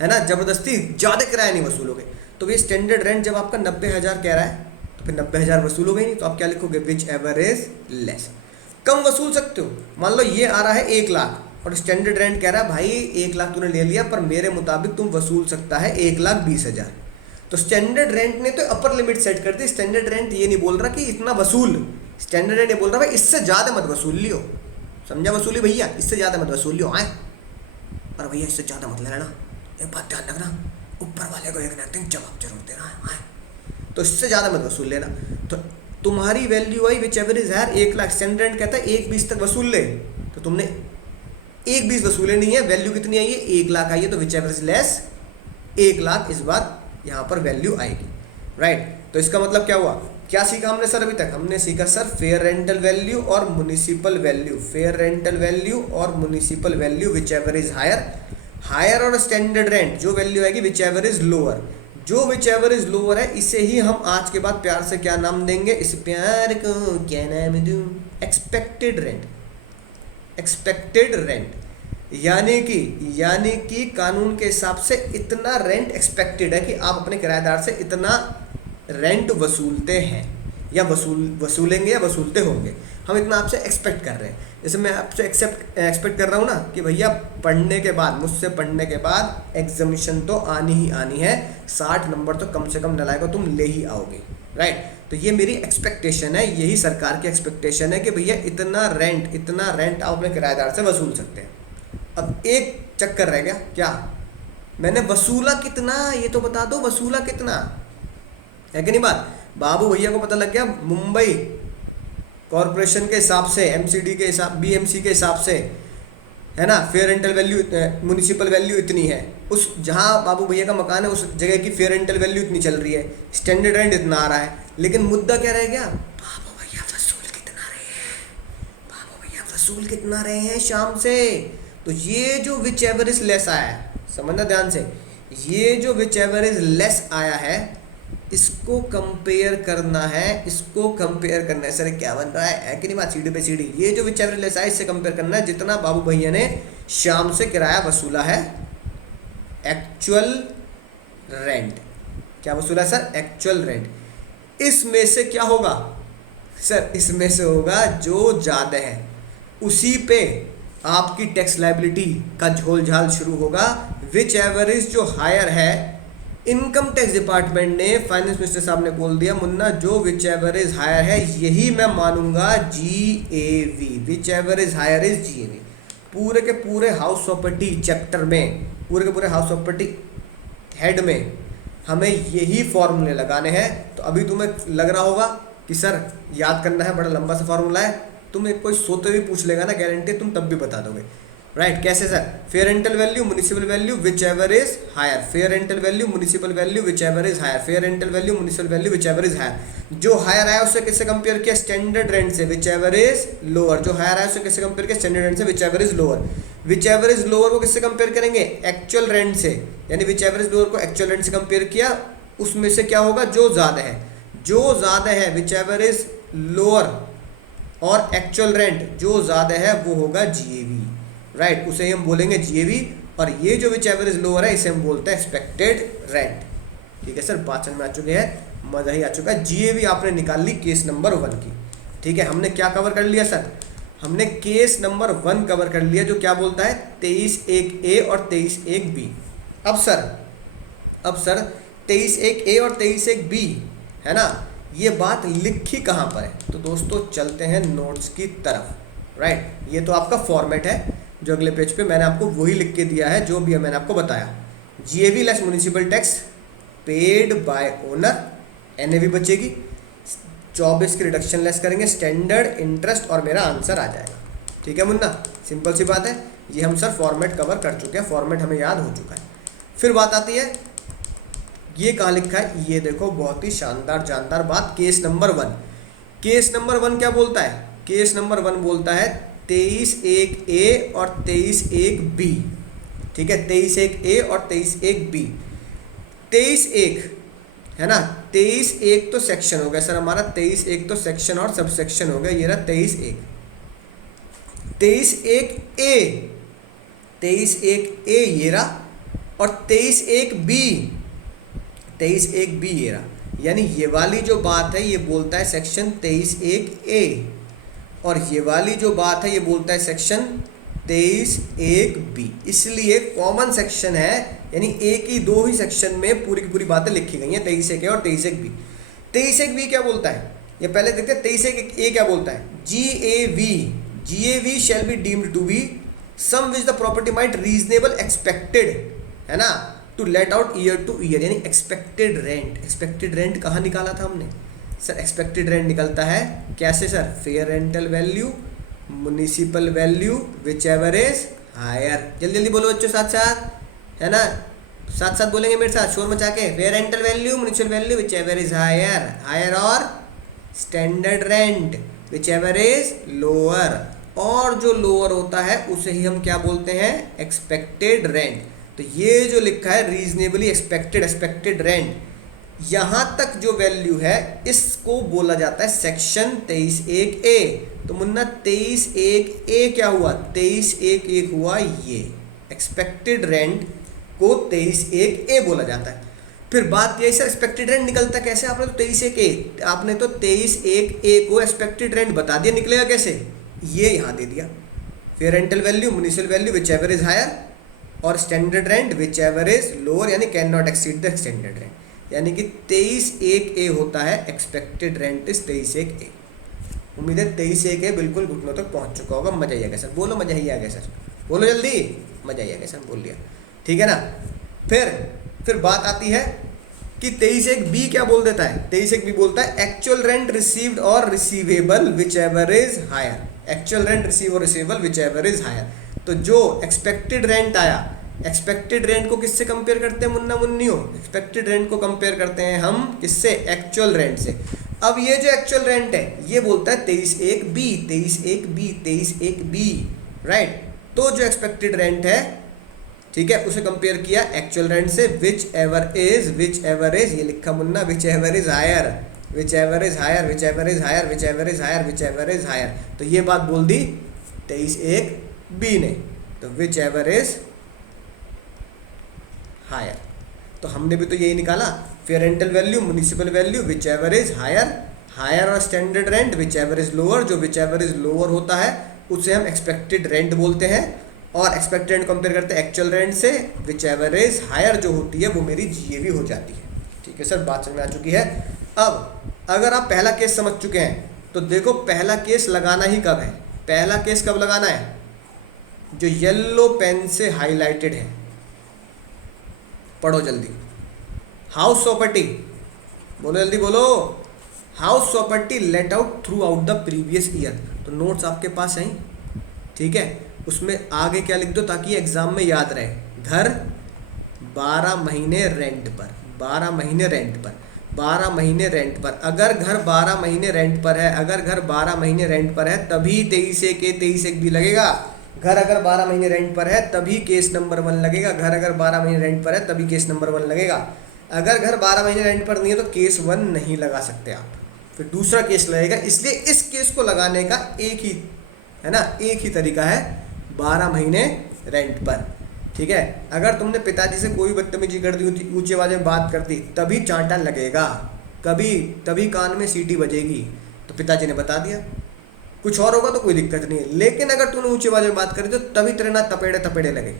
है ना, ज़बरदस्ती ज़्यादा किराया नहीं वसूलोगे। तो ये स्टैंडर्ड रेंट जब आपका 90,000 कह रहा है तो फिर 90,000 वसूलोगे नहीं, तो आप क्या लिखोगे, विच एवर इज लेस। कम वसूल सकते हो, मान लो ये आ रहा है 1 लाख और स्टैंडर्ड रेंट कह रहा है भाई 1 लाख तूने ले लिया पर मेरे मुताबिक तुम वसूल सकता है 1,20,000। तो स्टैंडर्ड रेंट ने तो अपर लिमिट सेट कर दी। स्टैंडर्ड रेंट ये नहीं बोल रहा कि इतना वसूल, स्टैंडर्ड रेंट ये बोल रहा है भाई इससे ज़्यादा मत वसूल लियो, समझा वसूली भैया, इससे ज़्यादा मत वसूल लियो, आए, और भैया इससे ज़्यादा मत ले लेना, एक बात ध्यान रखना, ऊपर वाले को एक ना एक जवाब जरूर देना है, तो इससे ज़्यादा मत वसूल लेना। तो तुम्हारी वैल्यू आई whichever is higher 1 lakh, standard rent कहता है 1,20,000 तक वसूल ले, तो तुमने 1,20,000 वसूले नहीं है, वैल्यू कितनी आई है, 1 लाख आई है, तो whichever is less 1 lakh इस बार यहाँ पर वैल्यू आएगी, राइट। तो इसका मतलब क्या हुआ, क्या सीखा हमने सर अभी तक, हमने सीखा सर फेयर रेंटल वैल्यू और municipal value, fair rental value और municipal value whichever is higher, higher और स्टैंडर्ड रेंट जो वैल्यू आएगी विच एवर इज लोअर, जो विच एवर इज लोअर है इसे ही हम आज के बाद प्यार से क्या नाम देंगे, इस प्यार को क्या नाम दूं, एक्सपेक्टेड रेंट, एक्सपेक्टेड रेंट, यानी कि कानून के हिसाब से इतना रेंट एक्सपेक्टेड है कि आप अपने किराएदार से इतना रेंट वसूलते हैं या वसूलेंगे या वसूलते होंगे, हम इतना आपसे एक्सपेक्ट कर रहे हैं। जैसे मैं आपसे एक्सपेक्ट कर रहा हूँ ना कि भैया पढ़ने के बाद, मुझसे पढ़ने के बाद एग्जामिनेशन तो आनी ही आनी है, 60 नंबर तो कम से कम नलायक तुम ले ही आओगे, राइट। तो ये मेरी एक्सपेक्टेशन है, यही सरकार की एक्सपेक्टेशन है कि भैया इतना रेंट आप अपने किराएदार से वसूल सकते हैं। अब एक चक्कर रह गया, क्या, मैंने वसूला कितना, ये तो बता दो वसूला कितना है कि नहीं बात। बाबू भैया को पता लग गया मुंबई कॉरपोरेशन के हिसाब से, एमसीडी के हिसाब, बीएमसी के हिसाब से, है ना, fair rental value, municipal value इतनी है, उस जहाँ बाबू भैया का मकान है उस जगह की फेयर रेंटल वैल्यू इतनी चल रही है, स्टैंडर्ड रेंट इतना आ रहा है, लेकिन मुद्दा क्या रह गया, बाबू भैया वसूल कितना रहे हैं, बाबू भैया वसूल कितना रहे हैं शाम से। तो ये जो विच एवर इज लेस आया है, समझना ध्यान से, ये जो विच एवर इज लेस आया है इसको कंपेयर करना है, इसको कंपेयर करना है। सर क्या बन रहा है कि नहीं बात, सीढ़ी पे सीढ़ी, ये जो विच एवर लेस है इससे कंपेयर करना है जितना बाबू भैया ने शाम से किराया वसूला है, एक्चुअल रेंट, क्या वसूला है सर, एक्चुअल रेंट। इसमें से क्या होगा सर, इसमें से होगा जो ज़्यादा है उसी पे आपकी टैक्स लायबिलिटी का झोल झाल शुरू होगा। विच एवर इज जो हायर है, इनकम टैक्स डिपार्टमेंट ने, फाइनेंस मिनिस्टर साहब ने बोल दिया मुन्ना जो विच एवर इज हायर है यही मैं मानूंगा GAV, whichever is higher is GAV। पूरे के पूरे हाउस प्रॉपर्टी चैप्टर में, पूरे के पूरे हाउस प्रॉपर्टी हेड में हमें यही फॉर्मूले लगाने हैं। तो अभी तुम्हें लग रहा होगा कि सर याद करना है, बड़ा लंबा सा फॉर्मूला है, तुम्हें कोई सोते भी पूछ लेगा ना, गारंटी तुम तब भी बता दोगे, राइट। कैसे sir? Fair rental value municipal value whichever is higher, fair rental value municipal value whichever is higher, fair rental value municipal value whichever is higher. जो हायर आया उससे किससे कंपेयर किया? Standard rent से, whichever is lower. जो higher आया उससे किससे कंपेयर किया? स्टैंडर्ड रेंट से, whichever is lower. Whichever is lower को किससे कंपेयर करेंगे? एक्चुअल रेंट से, यानी विच एवर इज लोअर को एक्चुअल रेंट से कंपेयर किया, उसमें से क्या होगा? जो ज़्यादा है, जो ज़्यादा है विच एवर इज लोअर और एक्चुअल रेंट जो ज़्यादा है वो होगा जीएवी, राइट। उसे हम बोलेंगे जीएवी। और ये जो विच एवर इज लोअर है इसे हम बोलते हैं एक्सपेक्टेड रेंट। ठीक है सर, बात समझ में आ चुकी है, मज़ा ही आ चुका है। जीएवी आपने निकाल ली केस नंबर 1 की। ठीक है, हमने क्या कवर कर लिया सर? हमने केस नंबर 1 कवर कर लिया, जो क्या बोलता है 23(1)(a) और 23(1)(b। अब सर 23(1)(a) और 23(1)(b है ना, ये बात लिखी कहाँ पर है? तो दोस्तों चलते हैं नोट्स की तरफ, राइट। ये तो आपका फॉर्मेट है जो अगले पेज पे मैंने आपको वही लिख के दिया है जो भी मैंने आपको बताया। GAV less municipal tax paid by owner, NAV बचेगी, 24 की रिडक्शन लेस करेंगे, स्टैंडर्ड इंटरेस्ट, और मेरा आंसर आ जाएगा। ठीक है मुन्ना, सिंपल सी बात है। ये हम सर फॉर्मेट कवर कर चुके हैं, फॉर्मेट हमें याद हो चुका है। फिर बात आती है, ये कहाँ लिखा है? ये देखो, बहुत ही शानदार जानदार बात, केस नंबर 1। केस नंबर 1 क्या बोलता है? केस नंबर 1 बोलता है 23(1)(a) और 23(1)(b। ठीक है, 23(1)(a) और 23(1)(b। 23(1) है ना, 23(1) तो सेक्शन हो गया सर हमारा, 23(1) तो सेक्शन और सब सेक्शन हो गया, ये रहा 23(1). 23(1)(a), 23(1)(a) ये रहा, और 23(1)(b), 23(1)(b ये रहा। यानी ये वाली जो बात है ये बोलता है सेक्शन 23(1)(a, और ये वाली जो बात है ये बोलता है सेक्शन 23(1)(b। इसलिए कॉमन सेक्शन है, यानी एक ही दो ही सेक्शन में पूरी की पूरी बातें लिखी गई हैं, 23(1)(a) और 23(1)(b। 23(1)(b क्या बोलता है? ये पहले देखते हैं 23(1)(a) क्या बोलता है? GAV shall be deemed to be sum which the property might reasonable expected, है ना, to let out year to year, यानी एक्सपेक्टेड रेंट। एक्सपेक्टेड रेंट कहाँ निकाला था हमने सर? एक्सपेक्टेड रेंट निकलता है कैसे sir? Fair rental value municipal value whichever is higher. जल्दी जल्दी बोलो बच्चों, साथ साथ, है ना, साथ साथ बोलेंगे मेरे साथ शोर मचा के। Fair rental value municipal value whichever is higher, higher, और standard rent whichever is lower, और जो लोअर होता है उसे ही हम क्या बोलते हैं? Expected rent. तो ये जो लिखा है रीजनेबली एक्सपेक्टेड रेंट, यहाँ तक जो वैल्यू है इसको बोला जाता है सेक्शन 23(1)(a। तो मुन्ना 23(1)(a) क्या हुआ? 23(1)(a) हुआ ये एक्सपेक्टेड रेंट को 23(1)(a बोला जाता है। फिर बात यही सर एक्सपेक्टेड रेंट निकलता कैसे? आपने तो 23(1)(a, आपने तो 23(1)(a) को एक्सपेक्टेड रेंट बता दिया, निकलेगा कैसे? ये यहाँ दे दिया, fair rental value municipal value whichever is higher, और standard rent whichever is lower, यानी cannot exceed the standard rent. यानी कि 23(1)(a होता है एक्सपेक्टेड रेंट इज 23(1)(a। उम्मीद है 23(1)(a बिल्कुल घुटनों तक पहुंच चुका होगा। मजा ही आ गया सर, बोलो मजा ही आ गया सर, बोलो जल्दी, मजा ही आ गया सर, बोल लिया। ठीक है ना। फिर बात आती है कि 23(1)(b क्या बोल देता है? 23(1)(b बोलता है एक्चुअल रेंट रिसीव्ड और receivable whichever is higher, actual rent receive और receivable whichever is higher. तो जो एक्सपेक्टेड रेंट आया, एक्सपेक्टेड रेंट को किससे कंपेयर करते हैं मुन्ना मुन्नियों? एक्सपेक्टेड रेंट को कंपेयर करते हैं हम किससे? एक्चुअल रेंट से। अब ये जो एक्चुअल रेंट है ये बोलता है 23(1)(b, 23(1)(b, 23(1)(b, राइट। तो जो एक्सपेक्टेड रेंट है, ठीक है, उसे कंपेयर किया एक्चुअल रेंट से, विच एवर इज, ये लिखा Munna, whichever is higher, whichever is higher, whichever is higher, whichever is higher, whichever is higher. तो ये बात बोल दी 23(1)(b ने, तो विच एवर इज हायर। तो हमने भी तो यही निकाला, fair rental value municipal value whichever is higher, higher और standard rent whichever is lower. जो विच एवर इज लोअर होता है उसे हम एक्सपेक्टेड रेंट बोलते हैं, और एक्सपेक्टेड रेंट कंपेयर करते हैं एक्चुअल रेंट से, विच एवर इज हायर जो होती है वो मेरी जीएवी हो जाती है। ठीक है सर, बात समझ में आ चुकी है। अब अगर आप पहला केस समझ चुके हैं तो देखो पहला केस लगाना ही कब है? पहला केस कब लगाना है? जो येलो पेन से हाईलाइटेड है, पढ़ो जल्दी। हाउस प्रॉपर्टी, बोलो जल्दी बोलो, house property let out through out the previous year. तो नोट्स आपके पास हैं, ठीक है, उसमें आगे क्या लिख दो ताकि एग्जाम में याद रहे। घर 12 महीने रेंट पर, 12 महीने रेंट पर, 12 महीने रेंट पर। अगर घर 12 महीने रेंट पर है, अगर घर 12 महीने रेंट पर है तभी 23 के 23 भी लगेगा। घर अगर 12 महीने रेंट पर है तभी केस नंबर 1 लगेगा। घर अगर 12 महीने रेंट पर है तभी केस नंबर 1 लगेगा। अगर घर 12 महीने रेंट पर नहीं है तो केस 1 नहीं लगा सकते आप, फिर दूसरा केस लगेगा। इसलिए इस केस को लगाने का एक ही है ना, एक ही तरीका है, 12 महीने रेंट पर, ठीक है। अगर तुमने पिताजी से कोई बदतमीजी कर दी होती, ऊंचे आवाज में बात कर दी, तभी चांटा लगेगा, कभी तभी कान में सीटी बजेगी, तो पिताजी ने बता दिया। कुछ और होगा तो कोई दिक्कत नहीं है, लेकिन अगर तूने ऊंचे आवाज में बात करी तो तभी तेरे ना तपेड़े तपेड़े लगे,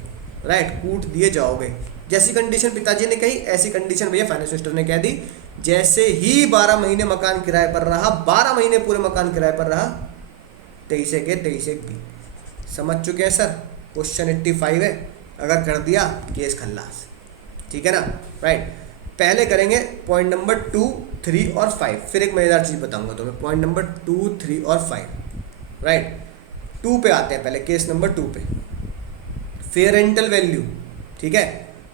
राइट, कूट दिए जाओगे। जैसी कंडीशन पिताजी ने कही ऐसी कंडीशन भैया फाइनेंस मिनिस्टर ने कह दी। जैसे ही 12 महीने मकान किराए पर रहा, 12 महीने पूरे मकान किराए पर रहा, 23 के 23 भी। समझ चुके हैं सर? क्वेश्चन 85 है, अगर कर दिया केस खल्लास, ठीक है ना, राइट। पहले करेंगे पॉइंट नंबर 2, 3 और 5, फिर एक मजेदार चीज़ बताऊंगा तुम्हें, पॉइंट नंबर 2, 3 और 5, राइट। 2 पे आते हैं पहले, केस नंबर 2 पे, फेयर रेंटल वैल्यू, ठीक है।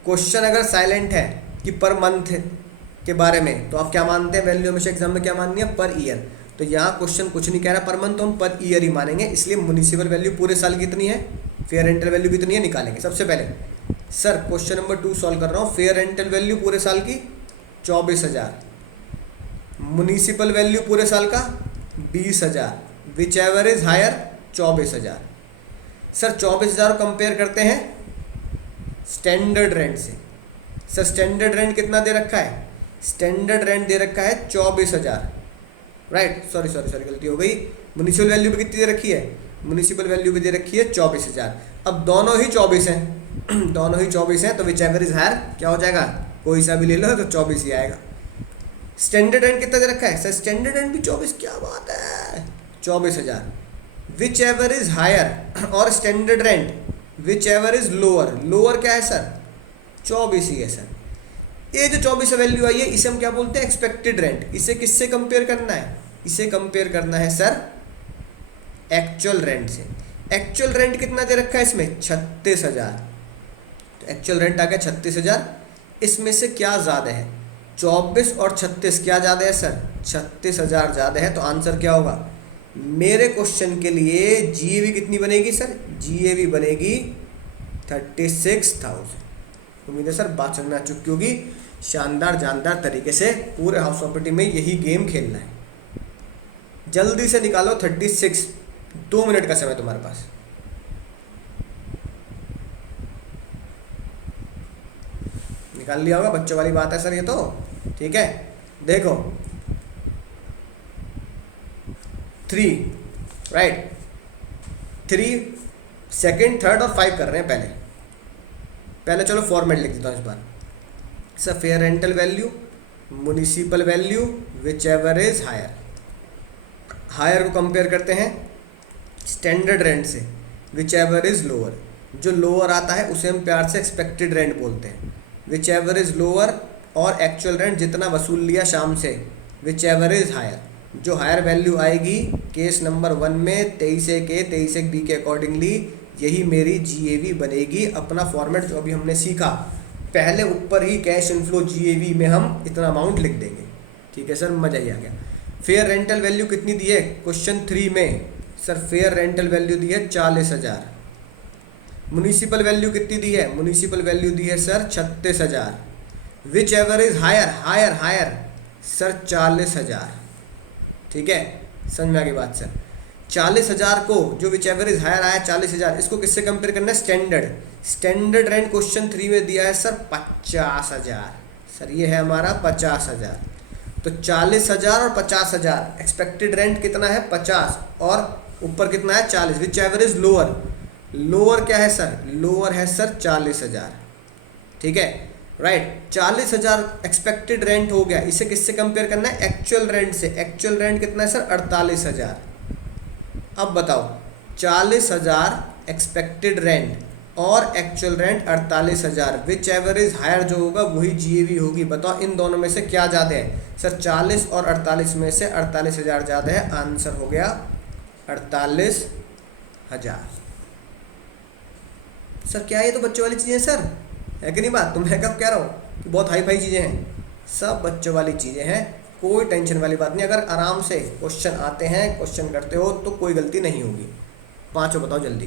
क्वेश्चन अगर साइलेंट है कि पर मंथ के बारे में, तो आप क्या मानते हैं वैल्यू हमेशा एग्जाम में क्या माननी है, पर ईयर। तो यहाँ क्वेश्चन कुछ नहीं कह रहा पर मंथ, तो हम पर ईयर ही मानेंगे। इसलिए म्युनिसिपल वैल्यू पूरे साल कितनी है, फेयर रेंटल वैल्यू कितनी है निकालेंगे। सबसे पहले सर क्वेश्चन नंबर 2 सॉल्व कर रहा हूँ। फेयर रेंटल वैल्यू पूरे साल की 24,000, म्युनिसिपल वैल्यू पूरे साल का 20,000, whichever is higher 24,000। Sir 24,000 compare करते हैं स्टैंडर्ड रेंट से। सर स्टैंडर्ड रेंट कितना दे रखा है, स्टैंडर्ड रेंट दे रखा है 24,000, राइट। सॉरी गलती हो गई। म्युनिसिपल वैल्यू भी कितनी दे रखी है, म्युनिसिपल वैल्यू भी दे रखी है 24,000। अब दोनों ही 24 हैं दोनों ही 24 हैं, तो विच एवर इज हायर क्या हो जाएगा, कोई सा भी ले लो तो 24 ही आएगा। स्टैंडर्ड रेंट कितना दे रखा है, सर स्टैंडर्ड रेंट भी 24, क्या बात है, 24,000। विच एवर इज हायर और standard rent whichever is lower, lower क्या है सर, 24 ही है सर। ये जो 24 वैल्यू आई है इसे हम क्या बोलते हैं, एक्सपेक्टेड रेंट। इसे किससे कंपेयर करना है, इसे कंपेयर करना है सर एक्चुअल रेंट से। एक्चुअल रेंट कितना दे रखा है इसमें, 36,000, तो एक्चुअल रेंट आ गया 36,000। इसमें से क्या ज़्यादा है, 24 और 36 क्या ज़्यादा है सर, 36,000 ज़्यादा है। तो आंसर क्या होगा मेरे क्वेश्चन के लिए, जीएवी कितनी बनेगी सर, जीएवी बनेगी 36,000। उम्मीद है सर बात समझ में आ चुकी होगी। शानदार जानदार तरीके से पूरे हाउस प्रॉपर्टी में यही गेम खेलना है। जल्दी से निकालो 36, 2 मिनट का समय तुम्हारे पास। निकाल लिया होगा, बच्चों वाली बात है सर ये तो, ठीक है। देखो 3, राइट, 3 सेकेंड, थर्ड और 5 कर रहे हैं। पहले चलो फॉर्मेट लिख देता हूँ इस बार। Sir fair rental value, municipal value, whichever is higher. Higher को कंपेयर करते हैं स्टैंडर्ड रेंट से, विच एवर इज लोअर। जो लोअर आता है उसे हम प्यार से एक्सपेक्टेड रेंट बोलते हैं। विच एवर इज लोअर और एक्चुअल रेंट जितना वसूल लिया शाम से, विच एवर इज हायर। जो हायर वैल्यू आएगी केस नंबर 1 में 23 के 23 बी के अकॉर्डिंगली, यही मेरी जीएवी बनेगी। अपना फॉर्मेट जो अभी हमने सीखा, पहले ऊपर ही कैश इनफ्लो जीएवी में हम इतना अमाउंट लिख देंगे, ठीक है सर, मजा ही आ गया। फेयर रेंटल वैल्यू कितनी दी है क्वेश्चन 3 में, सर फेयर रेंटल वैल्यू दी है 40,000। म्युनिसिपल वैल्यू कितनी दी है, म्युनिसिपल वैल्यू दी है sir 36,000। Whichever is higher, higher higher sir 40,000, ठीक है, समझ में आ गई बात सर। 40,000 को जो विच एवर इज हायर आया 40,000, इसको किससे कंपेयर करना है, स्टैंडर्ड रेंट क्वेश्चन 3 में दिया है सर 50,000। सर ये है हमारा 50,000, तो 40,000 और 50,000, एक्सपेक्टेड रेंट कितना है 50 और ऊपर कितना है 40। Which ever is lower, lower क्या है सर, लोअर है सर 40,000, ठीक है, राइट। 40,000 एक्सपेक्टेड रेंट हो गया, इसे किससे कंपेयर करना है, एक्चुअल रेंट से। एक्चुअल रेंट कितना है सर 48,000। अब बताओ 40,000 एक्सपेक्टेड रेंट और actual rent 48,000, whichever is higher जो होगा वही जीएवी होगी। बताओ इन दोनों में से क्या ज़्यादा है सर? 40 और 48 में से 48,000 ज़्यादा है, आंसर हो गया 48,000। सर क्या ये तो बच्चों वाली चीज़ें सर, है कि नहीं बात? तो मैं कब कह रहा हूँ कि बहुत हाई फाई चीज़ें हैं, सब बच्चों वाली चीज़ें हैं, कोई टेंशन वाली बात नहीं। अगर आराम से क्वेश्चन आते हैं, क्वेश्चन करते हो तो कोई गलती नहीं होगी। पाँचों बताओ जल्दी,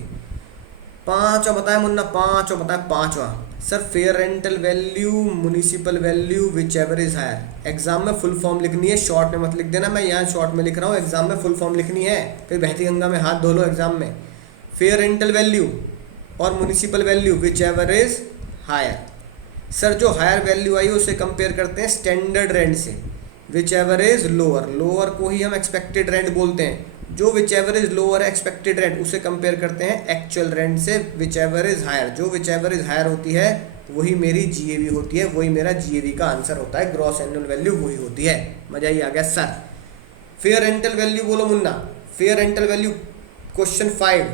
पाँचों बताए मुन्ना, पाँचों बताए। पाँचवा sir, fair rental value, municipal value, whichever is higher. Exam में फुल फॉर्म लिखनी है, शॉर्ट में मत लिख देना। मैं यहाँ शॉर्ट में लिख रहा हूँ, एग्जाम में फुल फॉर्म लिखनी है, फिर बहती गंगा में हाथ धो लो एग्जाम में। फेयर रेंटल वैल्यू और municipal value, whichever is higher. Sir जो हायर वैल्यू आई उसे कंपेयर करते हैं स्टैंडर्ड रेंट से, whichever is lower. Lower को ही हम एक्सपेक्टेड रेंट बोलते हैं। जो विच एवर इज लोअर है एक्सपेक्टेड रेंट, उसे कंपेयर करते हैं एक्चुअल रेंट से, विच एवर इज हायर। जो विच एवर इज हायर होती है वही मेरी जीएवी होती है, वही मेरा जीएवी का आंसर होता है। ग्रॉस एनुअल वैल्यू वही होती है। मजा ही आ गया सर। फेयर रेंटल वैल्यू बोलो Munna, fair rental value question 5,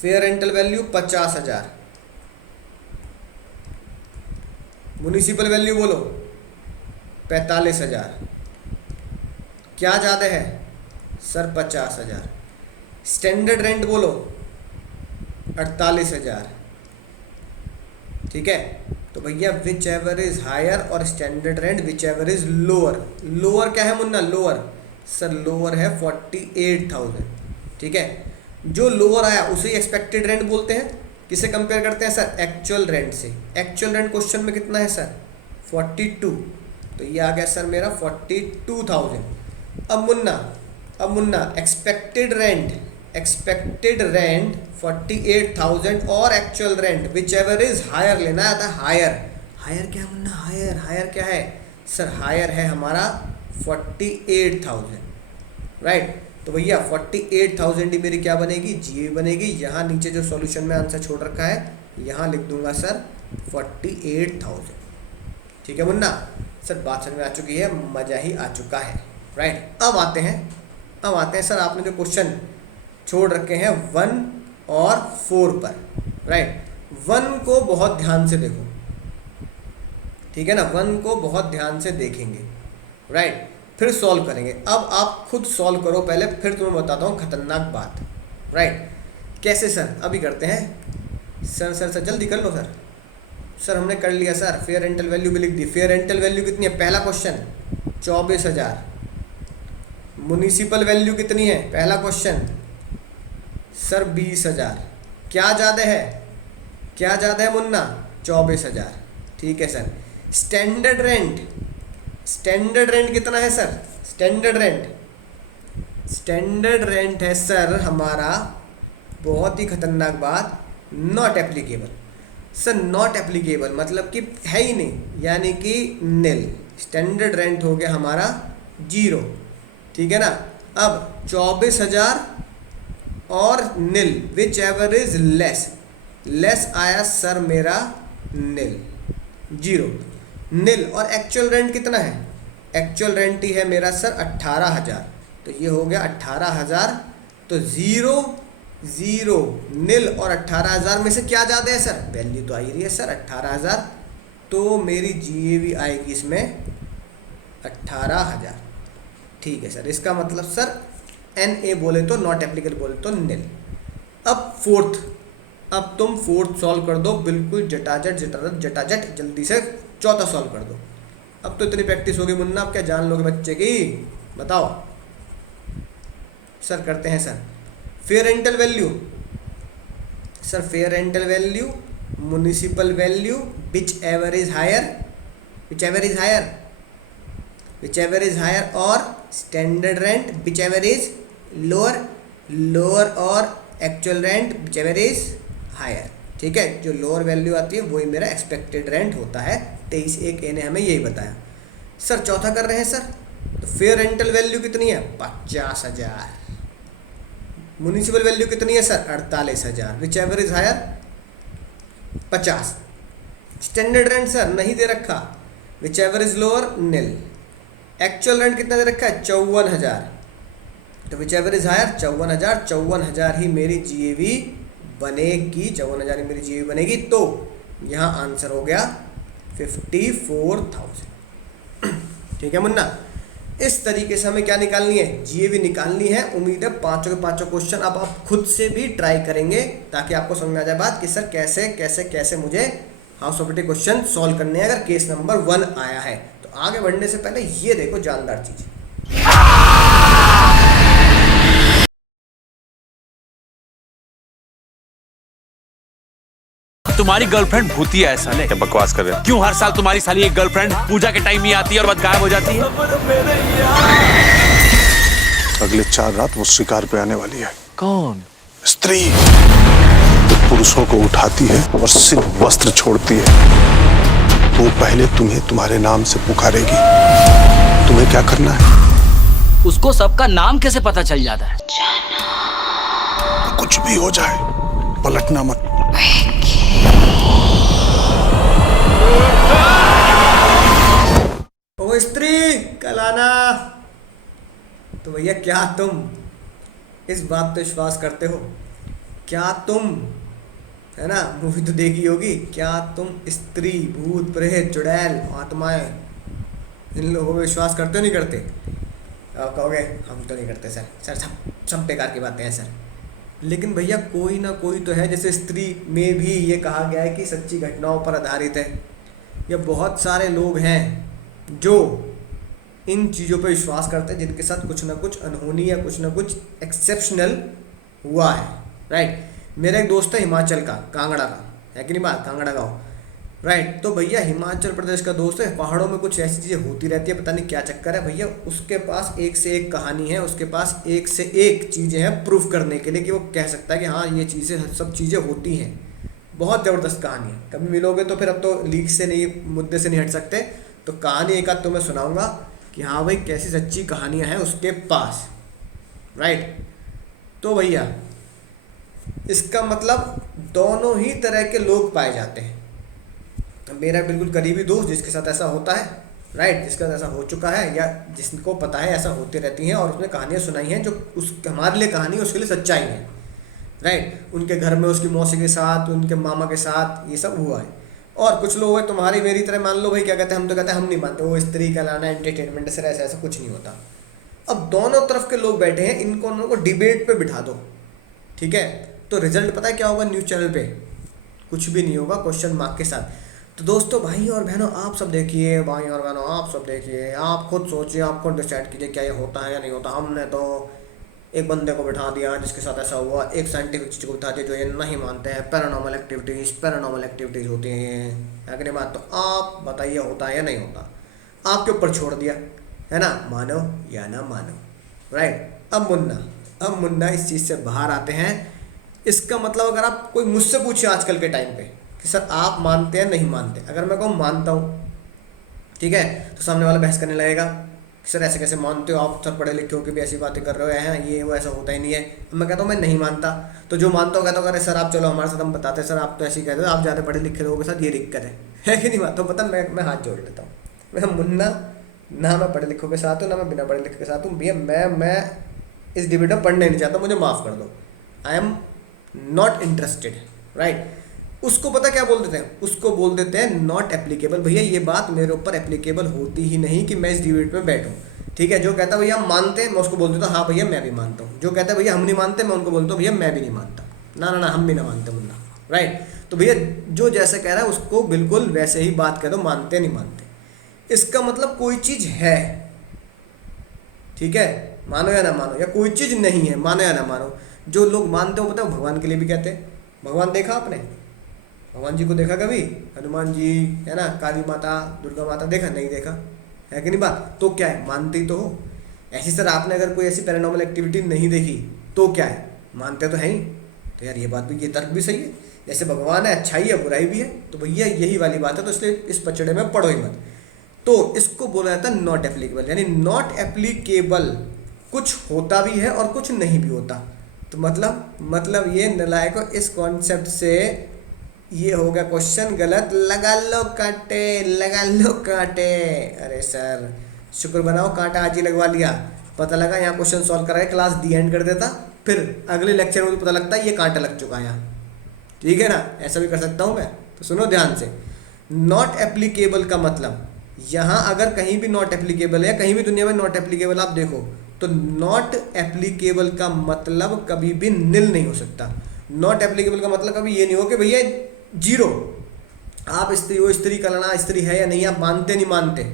fair rental value 50,000। Municipal value बोलो 45,000। क्या ज़्यादा है सर? 50,000। स्टैंडर्ड रेंट बोलो 48,000। ठीक है, तो भैया विच एवर इज हायर और standard rent whichever is lower. Lower क्या है मुन्ना? लोअर सर लोअर है 48,000। ठीक है, जो लोअर आया उसे एक्सपेक्टेड रेंट बोलते हैं। किसे कंपेयर करते हैं सर? एक्चुअल रेंट से। एक्चुअल रेंट क्वेश्चन में कितना है सर? 42। तो ये आ गया सर मेरा 42,000। अब मुन्ना एक्सपेक्टेड रेंट 48,000 और actual rent whichever is higher लेना आता है। हायर क्या है मुन्ना? हायर क्या है सर? हायर है हमारा 48,000, राइट। तो भैया 48,000 ही मेरी क्या बनेगी? जीए बनेगी। यहाँ नीचे जो सॉल्यूशन में आंसर छोड़ रखा है यहाँ लिख दूंगा सर 48,000। ठीक है मुन्ना, सर बात समझ में आ चुकी है, मज़ा ही आ चुका है, राइट। अब आते हैं सर, आपने जो क्वेश्चन छोड़ रखे हैं 1 और 4 पर, राइट। 1 को बहुत ध्यान से देखो, ठीक है ना, 1 को बहुत ध्यान से देखेंगे, राइट, फिर सॉल्व करेंगे। अब आप खुद सॉल्व करो पहले, फिर तुम्हें बताता हूँ खतरनाक बात, राइट। कैसे सर? अभी करते हैं सर जल्दी कर लो सर हमने कर लिया सर। फेयर रेंटल वैल्यू भी लिख दी। फेयर रेंटल वैल्यू कितनी है? पहला क्वेश्चन 24,000। म्युनिसिपल वैल्यू कितनी है? पहला क्वेश्चन सर 20,000। क्या ज़्यादा है मुन्ना? 24,000। ठीक है सर। स्टैंडर्ड रेंट कितना है सर? स्टैंडर्ड रेंट है सर हमारा, बहुत ही खतरनाक बात, not applicable. Sir not applicable मतलब कि है ही नहीं, यानी कि निल। स्टैंडर्ड रेंट हो गया हमारा 0, ठीक है ना। अब 24,000 और निल, विच एवर इज लेस आया सर मेरा निल, 0 निल। और एक्चुअल रेंट कितना है? एक्चुअल रेंट ही है मेरा सर 18,000। तो ये हो गया 18,000। तो 0 निल और 18,000 में से क्या ज़्यादा है सर? वैल्यू तो आ ही रही है सर 18,000। तो मेरी जीएवी आएगी इसमें 18,000। ठीक है सर, इसका मतलब सर NA बोले तो नॉट एप्लीकेबल, बोले तो निल। अब तुम फोर्थ सॉल्व कर दो, बिल्कुल जटाजट जल्दी से। चौथा सॉल्व कर दो। अब तो इतनी प्रैक्टिस होगी मुन्ना, अब क्या जान लोगे बच्चे की? बताओ सर। करते हैं sir fair rental value. Sir fair rental value, municipal value, whichever is higher और standard rent whichever is lower और actual rent whichever is higher. ठीक है, जो लोअर वैल्यू आती है वही मेरा एक्सपेक्टेड रेंट होता है। 23(1)A ने हमें यही बताया। सर चौथा कर रहे हैं सर। तो फेयर रेंटल वैल्यू कितनी है? 50,000। म्युनिसिपल वैल्यू कितनी है sir? 48,000। Whichever is higher? 50। Standard rent sir नहीं दे रखा। Whichever is lower? Nil. Actual rent कितना दे रखा है? 54,000। तो विच एवर इज हायर? 54,000। 54,000 ही मेरी जीएवी बनेगी, 54,000 मेरी जीएवी बनेगी, तो यहाँ आंसर हो गया 54,000। ठीक है मुन्ना, इस तरीके से हमें क्या निकालनी है, जीएवी निकालनी है। उम्मीद है पांचों के पांचों क्वेश्चन अब आप खुद से भी ट्राई करेंगे ताकि आपको समझ में आ जाए बात कि सर कैसे कैसे कैसे मुझे हाउस ऑफ क्वेश्चन सॉल्व करने हैं अगर केस नंबर 1 आया है। तो आगे बढ़ने से पहले ये देखो जानदार चीज। तुम्हारी गर्लफ्रेंड भूतिया है साले। क्या बकवास कर रहे हो? क्यों हर साल तुम्हारी साली एक गर्लफ्रेंड पूजा के टाइम ही आती है और बाद गायब हो जाती है? अगले 4 रात वो शिकार पे आने वाली है। कौन? स्त्री जो पुरुषों को उठाती है और सिर्फ वस्त्र छोड़ती है। वो पहले तुम्हें तुम्हारे नाम से पुकारेगी। तुम्हें क्या करना है? उसको सबका नाम कैसे पता चल जाता है? कुछ भी हो जाए पलटना मत। ओ स्त्री कल आना। तो भैया क्या तुम इस बात पे विश्वास करते हो? क्या तुम, है ना, मूवी तो देखी होगी, क्या तुम स्त्री, भूत, प्रेत, चुड़ैल, आत्माएं, इन लोगों पे विश्वास करते हो नहीं करते? आप कहोगे हम तो नहीं करते सर, सब बेकार की बातें हैं सर। लेकिन भैया कोई ना कोई तो है, जैसे स्त्री में भी ये कहा गया है कि सच्ची घटनाओं पर आधारित है। या बहुत सारे लोग हैं जो इन चीज़ों पर विश्वास करते हैं जिनके साथ कुछ ना कुछ अनहोनी या कुछ ना कुछ एक्सेप्शनल हुआ है। राइट, मेरा एक दोस्त है हिमाचल का, कांगड़ा का, है कि नहीं बात, कांगड़ा गाँव। राइट, तो भैया हिमाचल प्रदेश का दोस्त है, पहाड़ों में कुछ ऐसी चीज़ें होती रहती है, पता नहीं क्या चक्कर है भैया। उसके पास एक से एक कहानी है, उसके पास एक से एक चीज़ें हैं प्रूफ करने के लिए कि वो कह सकता है कि हाँ ये चीज़ें, सब चीज़ें होती हैं। बहुत ज़बरदस्त कहानी है, कभी मिलोगे तो फिर अब तो लीक से नहीं, मुद्दे से नहीं हट सकते, तो कहानी एक आध तो मैं सुनाऊँगा कि हाँ भाई कैसी सच्ची कहानियाँ हैं उसके पास। राइट, तो भैया इसका मतलब दोनों ही तरह के लोग पाए जाते हैं। मेरा बिल्कुल करीबी दोस्त जिसके साथ ऐसा होता है, राइट, जिसके साथ ऐसा हो चुका है या जिसको पता है ऐसा होती रहती हैं और उसने कहानियाँ सुनाई हैं जो उस हमारे लिए कहानी उसके लिए सच्चाई है। राइट, उनके घर में उसकी मौसी के साथ, उनके मामा के साथ ये सब हुआ है। और कुछ लोग हैं तुम्हारी मेरी तरह, मान लो भाई क्या कहते हैं, हम तो कहते हैं हम नहीं मानते, वो स्त्री का लाना एंटरटेनमेंट से ऐसा ऐसा कुछ नहीं होता। अब दोनों तरफ के लोग बैठे हैं, इनको उनको डिबेट पे बिठा दो, ठीक है, तो रिजल्ट पता है क्या होगा न्यूज़ चैनल पे? कुछ भी नहीं होगा, क्वेश्चन मार्क के साथ। तो दोस्तों, भाई और बहनों, आप सब देखिए, भाई और बहनों आप सब देखिए, आप खुद सोचिए, आप खुद डिसाइड कीजिए क्या ये होता है या नहीं होता। हमने तो एक बंदे को बिठा दिया जिसके साथ ऐसा हुआ, एक साइंटिफिक चीज़ को बिठा दिया जो ये नहीं मानते हैं, पैरानॉर्मल एक्टिविटीज़ होती हैं, है कि नहीं बात। तो आप बताइए होता है या नहीं होता, आपके ऊपर छोड़ दिया, है ना, मानो या ना मानो। राइट, अब मुन्ना इस चीज़ से बाहर आते हैं। इसका मतलब अगर आप कोई मुझसे पूछे आजकल के टाइम पे कि सर आप मानते हैं नहीं मानते, अगर मैं कहूँ मानता हूँ, ठीक है, तो सामने वाला बहस करने लगेगा कि सर ऐसे कैसे मानते हो आप, सर पढ़े लिखे हो के भी ऐसी बातें कर रहे हो, हैं ये वो ऐसा होता ही नहीं है। मैं कहता हूँ मैं नहीं मानता, तो जो मानता हो कहता हूँ अरे सर आप चलो हमारे साथ, हम बताते हैं सर, आप तो ऐसे ही कहते हो, आप ज़्यादा पढ़े लिखे लोगों के साथ ये दिक्कत है कि नहीं बात। तो पता मैं हाथ जोड़ लेता हूँ, मैं मुन्ना ना मैं पढ़े लिखों के साथ हूँ ना मैं बिना पढ़े लिखे के साथ हूँ। भैया मैं इस डिबेट में पढ़ने नहीं चाहता, मुझे माफ़ कर दो, I am not interested. Right, उसको पता क्या बोल देते हैं, उसको बोल देते हैं नॉट एप्लीकेबल। भैया ये बात मेरे ऊपर एप्लीकेबल होती ही नहीं कि मैं इस डिबेट में बैठूं, ठीक है। जो कहता है भैया हम मानते हैं, मैं उसको बोल देता हूँ हाँ भैया मैं भी मानता हूँ। जो कहता है भैया हम नहीं मानते, मैं उनको बोलता हूँ भैया मैं भी नहीं मानता, ना हम भी ना मानते मुन्ना। राइट, तो भैया जो जैसे कह रहा है उसको बिल्कुल वैसे ही बात कह दो, मानते नहीं मानते। इसका मतलब कोई चीज़ है, ठीक है, मानो या ना मानो, या कोई चीज़ नहीं है, मानो या ना मानो। जो लोग मानते हो पता है भगवान के लिए भी कहते हैं। भगवान देखा आपने, भगवान जी को देखा कभी? हनुमान जी, है ना, काली माता, दुर्गा माता देखा? नहीं देखा, है कि नहीं बात। तो क्या है, मानते ही तो हो। ऐसी सर आपने अगर कोई ऐसी पैरानॉर्मल एक्टिविटी नहीं देखी तो क्या है, मानते तो है ही। तो यार ये बात भी, ये तर्क भी सही है, जैसे भगवान है अच्छाई है बुराई भी है, तो भैया यही वाली बात है। तो इसलिए इस पचड़े में पढ़ो ही मत। तो इसको बोला जाता है नॉट एप्लीकेबल, यानी नॉट एप्लीकेबल कुछ होता भी है और कुछ नहीं भी होता। तो मतलब ये नलायकों, इस कॉन्सेप्ट से ये हो गया क्वेश्चन गलत, लगा लो कांटे। अरे सर शुक्र बनाओ कांटा आज ही लगवा लिया, पता लगा यहाँ क्वेश्चन सॉल्व करा है, क्लास दी एंड कर देता, फिर अगले लेक्चर में तो पता लगता है ये कांटा लग चुका है यहाँ। ठीक है ना, ऐसा भी कर सकता हूँ मैं। तो सुनो ध्यान से, नॉट एप्लीकेबल का मतलब, यहाँ अगर कहीं भी नॉट एप्लीकेबल है, कहीं भी दुनिया में नॉट एप्लीकेबल आप देखो, तो नॉट एप्लीकेबल का मतलब कभी भी निल नहीं हो सकता। नॉट एप्लीकेबल का मतलब कभी ये नहीं हो कि भैया जीरो, आप स्त्री हो, स्त्री का लड़ा स्त्री है या नहीं, आप मानते नहीं मानते।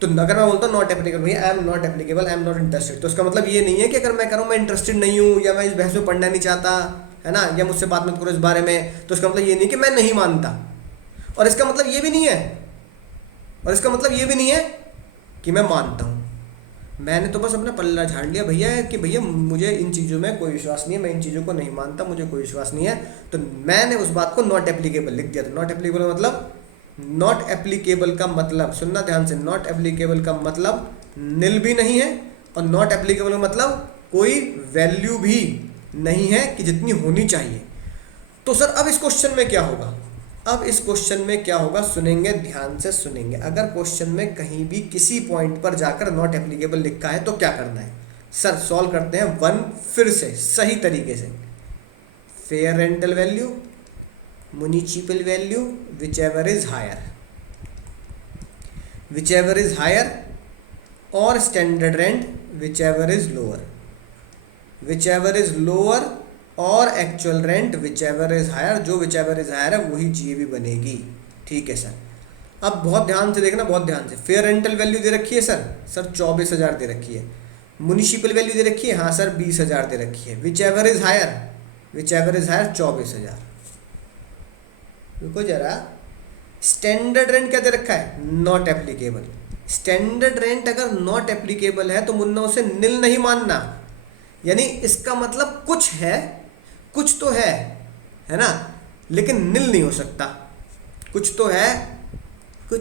तो अगर मैं बोलता हूँ नॉट एप्लीकेबल, भैया I am not applicable, I am not interested, तो उसका मतलब ये नहीं है कि अगर मैं करूँ मैं इंटरेस्टेड नहीं हूँ, या मैं इस बहस में पढ़ना नहीं चाहता, है ना, या मुझसे बात मत करो इस बारे में, तो इसका मतलब ये नहीं कि मैं नहीं मानता। और इसका मतलब ये भी नहीं है, और इसका मतलब ये भी नहीं है कि मैं मानता हूँ। मैंने तो बस अपना पल्ला झाड़ लिया भैया कि भैया मुझे इन चीज़ों में कोई विश्वास नहीं है, मैं इन चीज़ों को नहीं मानता, मुझे कोई विश्वास नहीं है, तो मैंने उस बात को नॉट एप्लीकेबल लिख दिया। तो नॉट एप्लीकेबल का मतलब, नॉट एप्लीकेबल का मतलब, सुनना ध्यान से, नॉट एप्लीकेबल का मतलब निल भी नहीं है, और नॉट एप्लीकेबल का मतलब कोई वैल्यू भी नहीं है कि जितनी होनी चाहिए। तो सर अब इस क्वेश्चन में क्या होगा, अब इस क्वेश्चन में क्या होगा, सुनेंगे, ध्यान से सुनेंगे। अगर क्वेश्चन में कहीं भी किसी पॉइंट पर जाकर नॉट एप्लीकेबल लिखा है तो क्या करना है सर, सॉल्व करते हैं वन फिर से सही तरीके से। Fair rental value, municipal value, whichever is higher, whichever is higher, और standard rent whichever is lower, whichever is lower, और actual rent whichever is higher, जो विच एवर इज हायर है वही GAV बनेगी। ठीक है sir, अब बहुत ध्यान से देखना, बहुत ध्यान से। फेयर रेंटल वैल्यू दे रखी है सर 24,000 दे रखी है। म्युनिसिपल वैल्यू दे रखी है, हाँ सर 20,000 दे रखी है। Whichever is higher, whichever is higher 24,000। रुको जरा, स्टैंडर्ड रेंट क्या दे रखा है, नॉट एप्लीकेबल। स्टैंडर्ड रेंट अगर नॉट एप्लीकेबल है तो मुन्ना उसे निल नहीं मानना, यानी इसका मतलब कुछ है, कुछ तो है ना, लेकिन निल नहीं हो सकता। कुछ तो है तुझ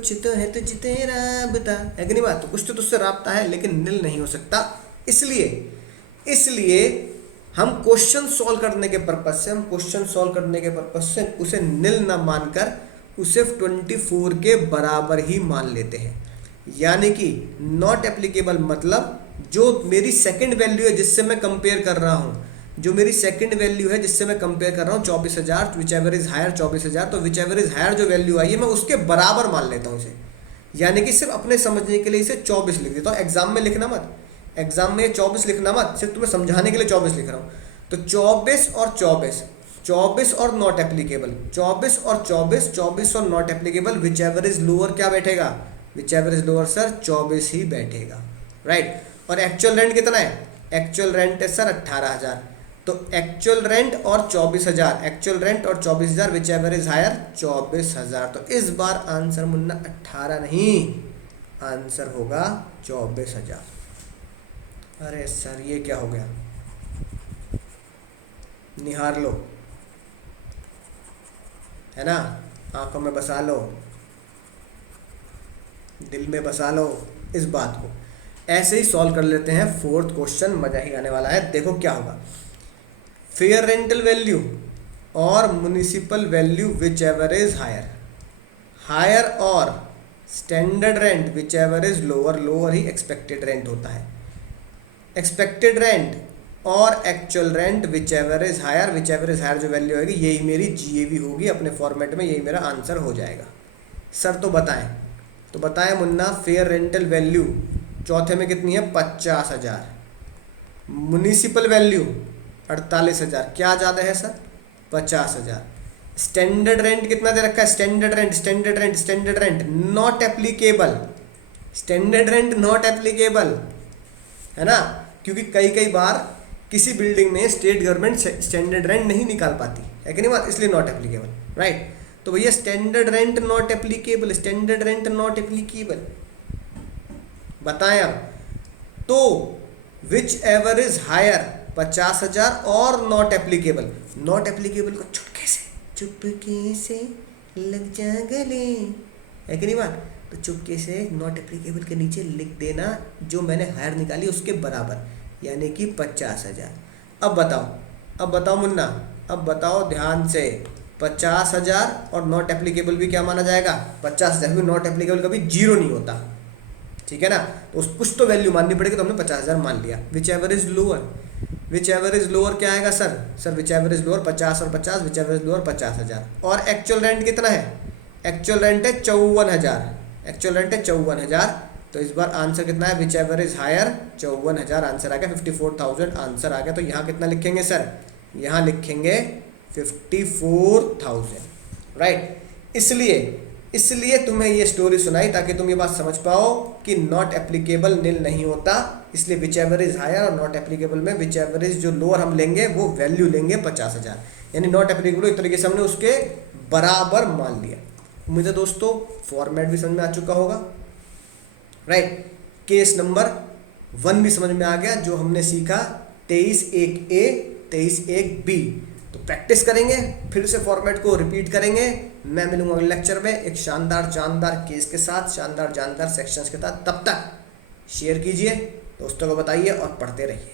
तेरा बता, है कि नहीं बात, तो कुछ तो तुझसे राब्ता है लेकिन निल नहीं हो सकता। इसलिए हम क्वेश्चन सॉल्व करने के पर्पज से उसे निल ना मानकर उसे 24 के बराबर ही मान लेते हैं। यानी कि नॉट एप्लीकेबल मतलब जो मेरी सेकंड वैल्यू है जिससे मैं कंपेयर कर रहा हूँ, जो मेरी सेकंड वैल्यू है जिससे मैं कंपेयर कर रहा हूँ 24,000, विच एवर इज हायर 24,000, तो विच एवर इज हायर जो वैल्यू आई है मैं उसके बराबर मान लेता हूँ इसे। यानी कि सिर्फ अपने समझने के लिए इसे 24 लिख देता हूँ। एग्जाम में लिखना मत, एग्जाम में 24 लिखना मत, सिर्फ तुम्हें समझाने के लिए 24 लिख रहा हूँ। तो 24 और 24, 24 और नॉट एप्लीकेबल, 24 और 24, 24 और not applicable, which ever is lower क्या बैठेगा, which ever is lower sir 24 ही बैठेगा, राइट। और एक्चुअल रेंट कितना है, एक्चुअल रेंट है सर 18,000, तो एक्चुअल रेंट और 24,000, एक्चुअल रेंट और 24,000, विच एवर इज हायर 24,000। तो इस बार आंसर मुन्ना 18 नहीं, आंसर होगा 24,000। अरे सर ये क्या हो गया, निहार लो, है ना, आंखों में बसा लो, दिल में बसा लो इस बात को। ऐसे ही सॉल्व कर लेते हैं फोर्थ क्वेश्चन, मजा ही आने वाला है। देखो क्या होगा, फेयर रेंटल वैल्यू और municipal value whichever is higher, higher और standard rent whichever is lower, lower ही एक्सपेक्टेड रेंट होता है। एक्सपेक्टेड रेंट और actual rent whichever is higher, whichever is higher जो value होगी यही मेरी जीएवी होगी अपने फॉर्मेट में, यही मेरा आंसर हो जाएगा। सर तो बताएं मुन्ना, फेयर रेंटल वैल्यू चौथे में कितनी है 50,000, म्युनिसिपल वैल्यू 48,000, क्या ज़्यादा है सर 50,000। स्टैंडर्ड रेंट कितना दे रखा है, standard rent not applicable, standard rent not applicable, है ना, क्योंकि कई बार किसी बिल्डिंग में स्टेट गवर्नमेंट स्टैंडर्ड रेंट नहीं निकाल पाती है कि नहीं बात, इसलिए नॉट एप्लीकेबल, राइट। तो भैया standard rent not applicable, standard rent not applicable, बताएं आप। तो विच एवर इज हायर 50,000 और नॉट एप्लीकेबल, नॉट एप्लीकेबल को चुपके से लग जा गले, है कि नहीं बात, तो चुपके से नॉट एप्लीकेबल के नीचे लिख देना जो मैंने हायर निकाली उसके बराबर, यानी कि 50,000। अब बताओ मुन्ना, अब बताओ ध्यान से, 50,000 और नॉट एप्लीकेबल भी क्या माना जाएगा 50,000, भी नॉट एप्लीकेबल कभी जीरो नहीं होता, ठीक है ना, तो कुछ तो वैल्यू माननी पड़ेगी, तो हमने 50,000 मान लिया। Which ever is lower, whichever is lower क्या आएगा sir which ever is lower 50 और 50, विच एवर इज लोअर 50,000। और एक्चुअल रेंट कितना है? एक्चुअल रेंट है 54,000, एक्चुअल रेंट है 54,000। तो इस बार आंसर कितना है? Whichever is higher 54,000 answer आ गया, 54,000 आंसर आ गया। तो यहाँ कितना लिखेंगे सर? यहाँ लिखेंगे 54,000, राइट। इसलिए तुम्हें ये स्टोरी सुनाई ताकि तुम ये बात समझ पाओ कि नॉट एप्लीकेबल नील नहीं होता, इसलिए विच एवर इज हायर और नॉट एप्लीकेबल में विच एवर इज जो लोअर हम लेंगे वो वैल्यू लेंगे 50,000, यानी नॉट एप्लीकेबल एक तरीके से हमने उसके बराबर मान लिया। मुझे दोस्तों फॉर्मेट भी समझ में आ चुका होगा, राइट। केस नंबर 1 भी समझ में आ गया जो हमने सीखा 23(1)A 23(1)B। तो प्रैक्टिस करेंगे, फिर से फॉर्मेट को रिपीट करेंगे। मैं मिलूंगा अगले लेक्चर में एक शानदार जानदार केस के साथ, शानदार जानदार सेक्शंस के साथ। तब तक शेयर कीजिए, दोस्तों को बताइए और पढ़ते रहिए।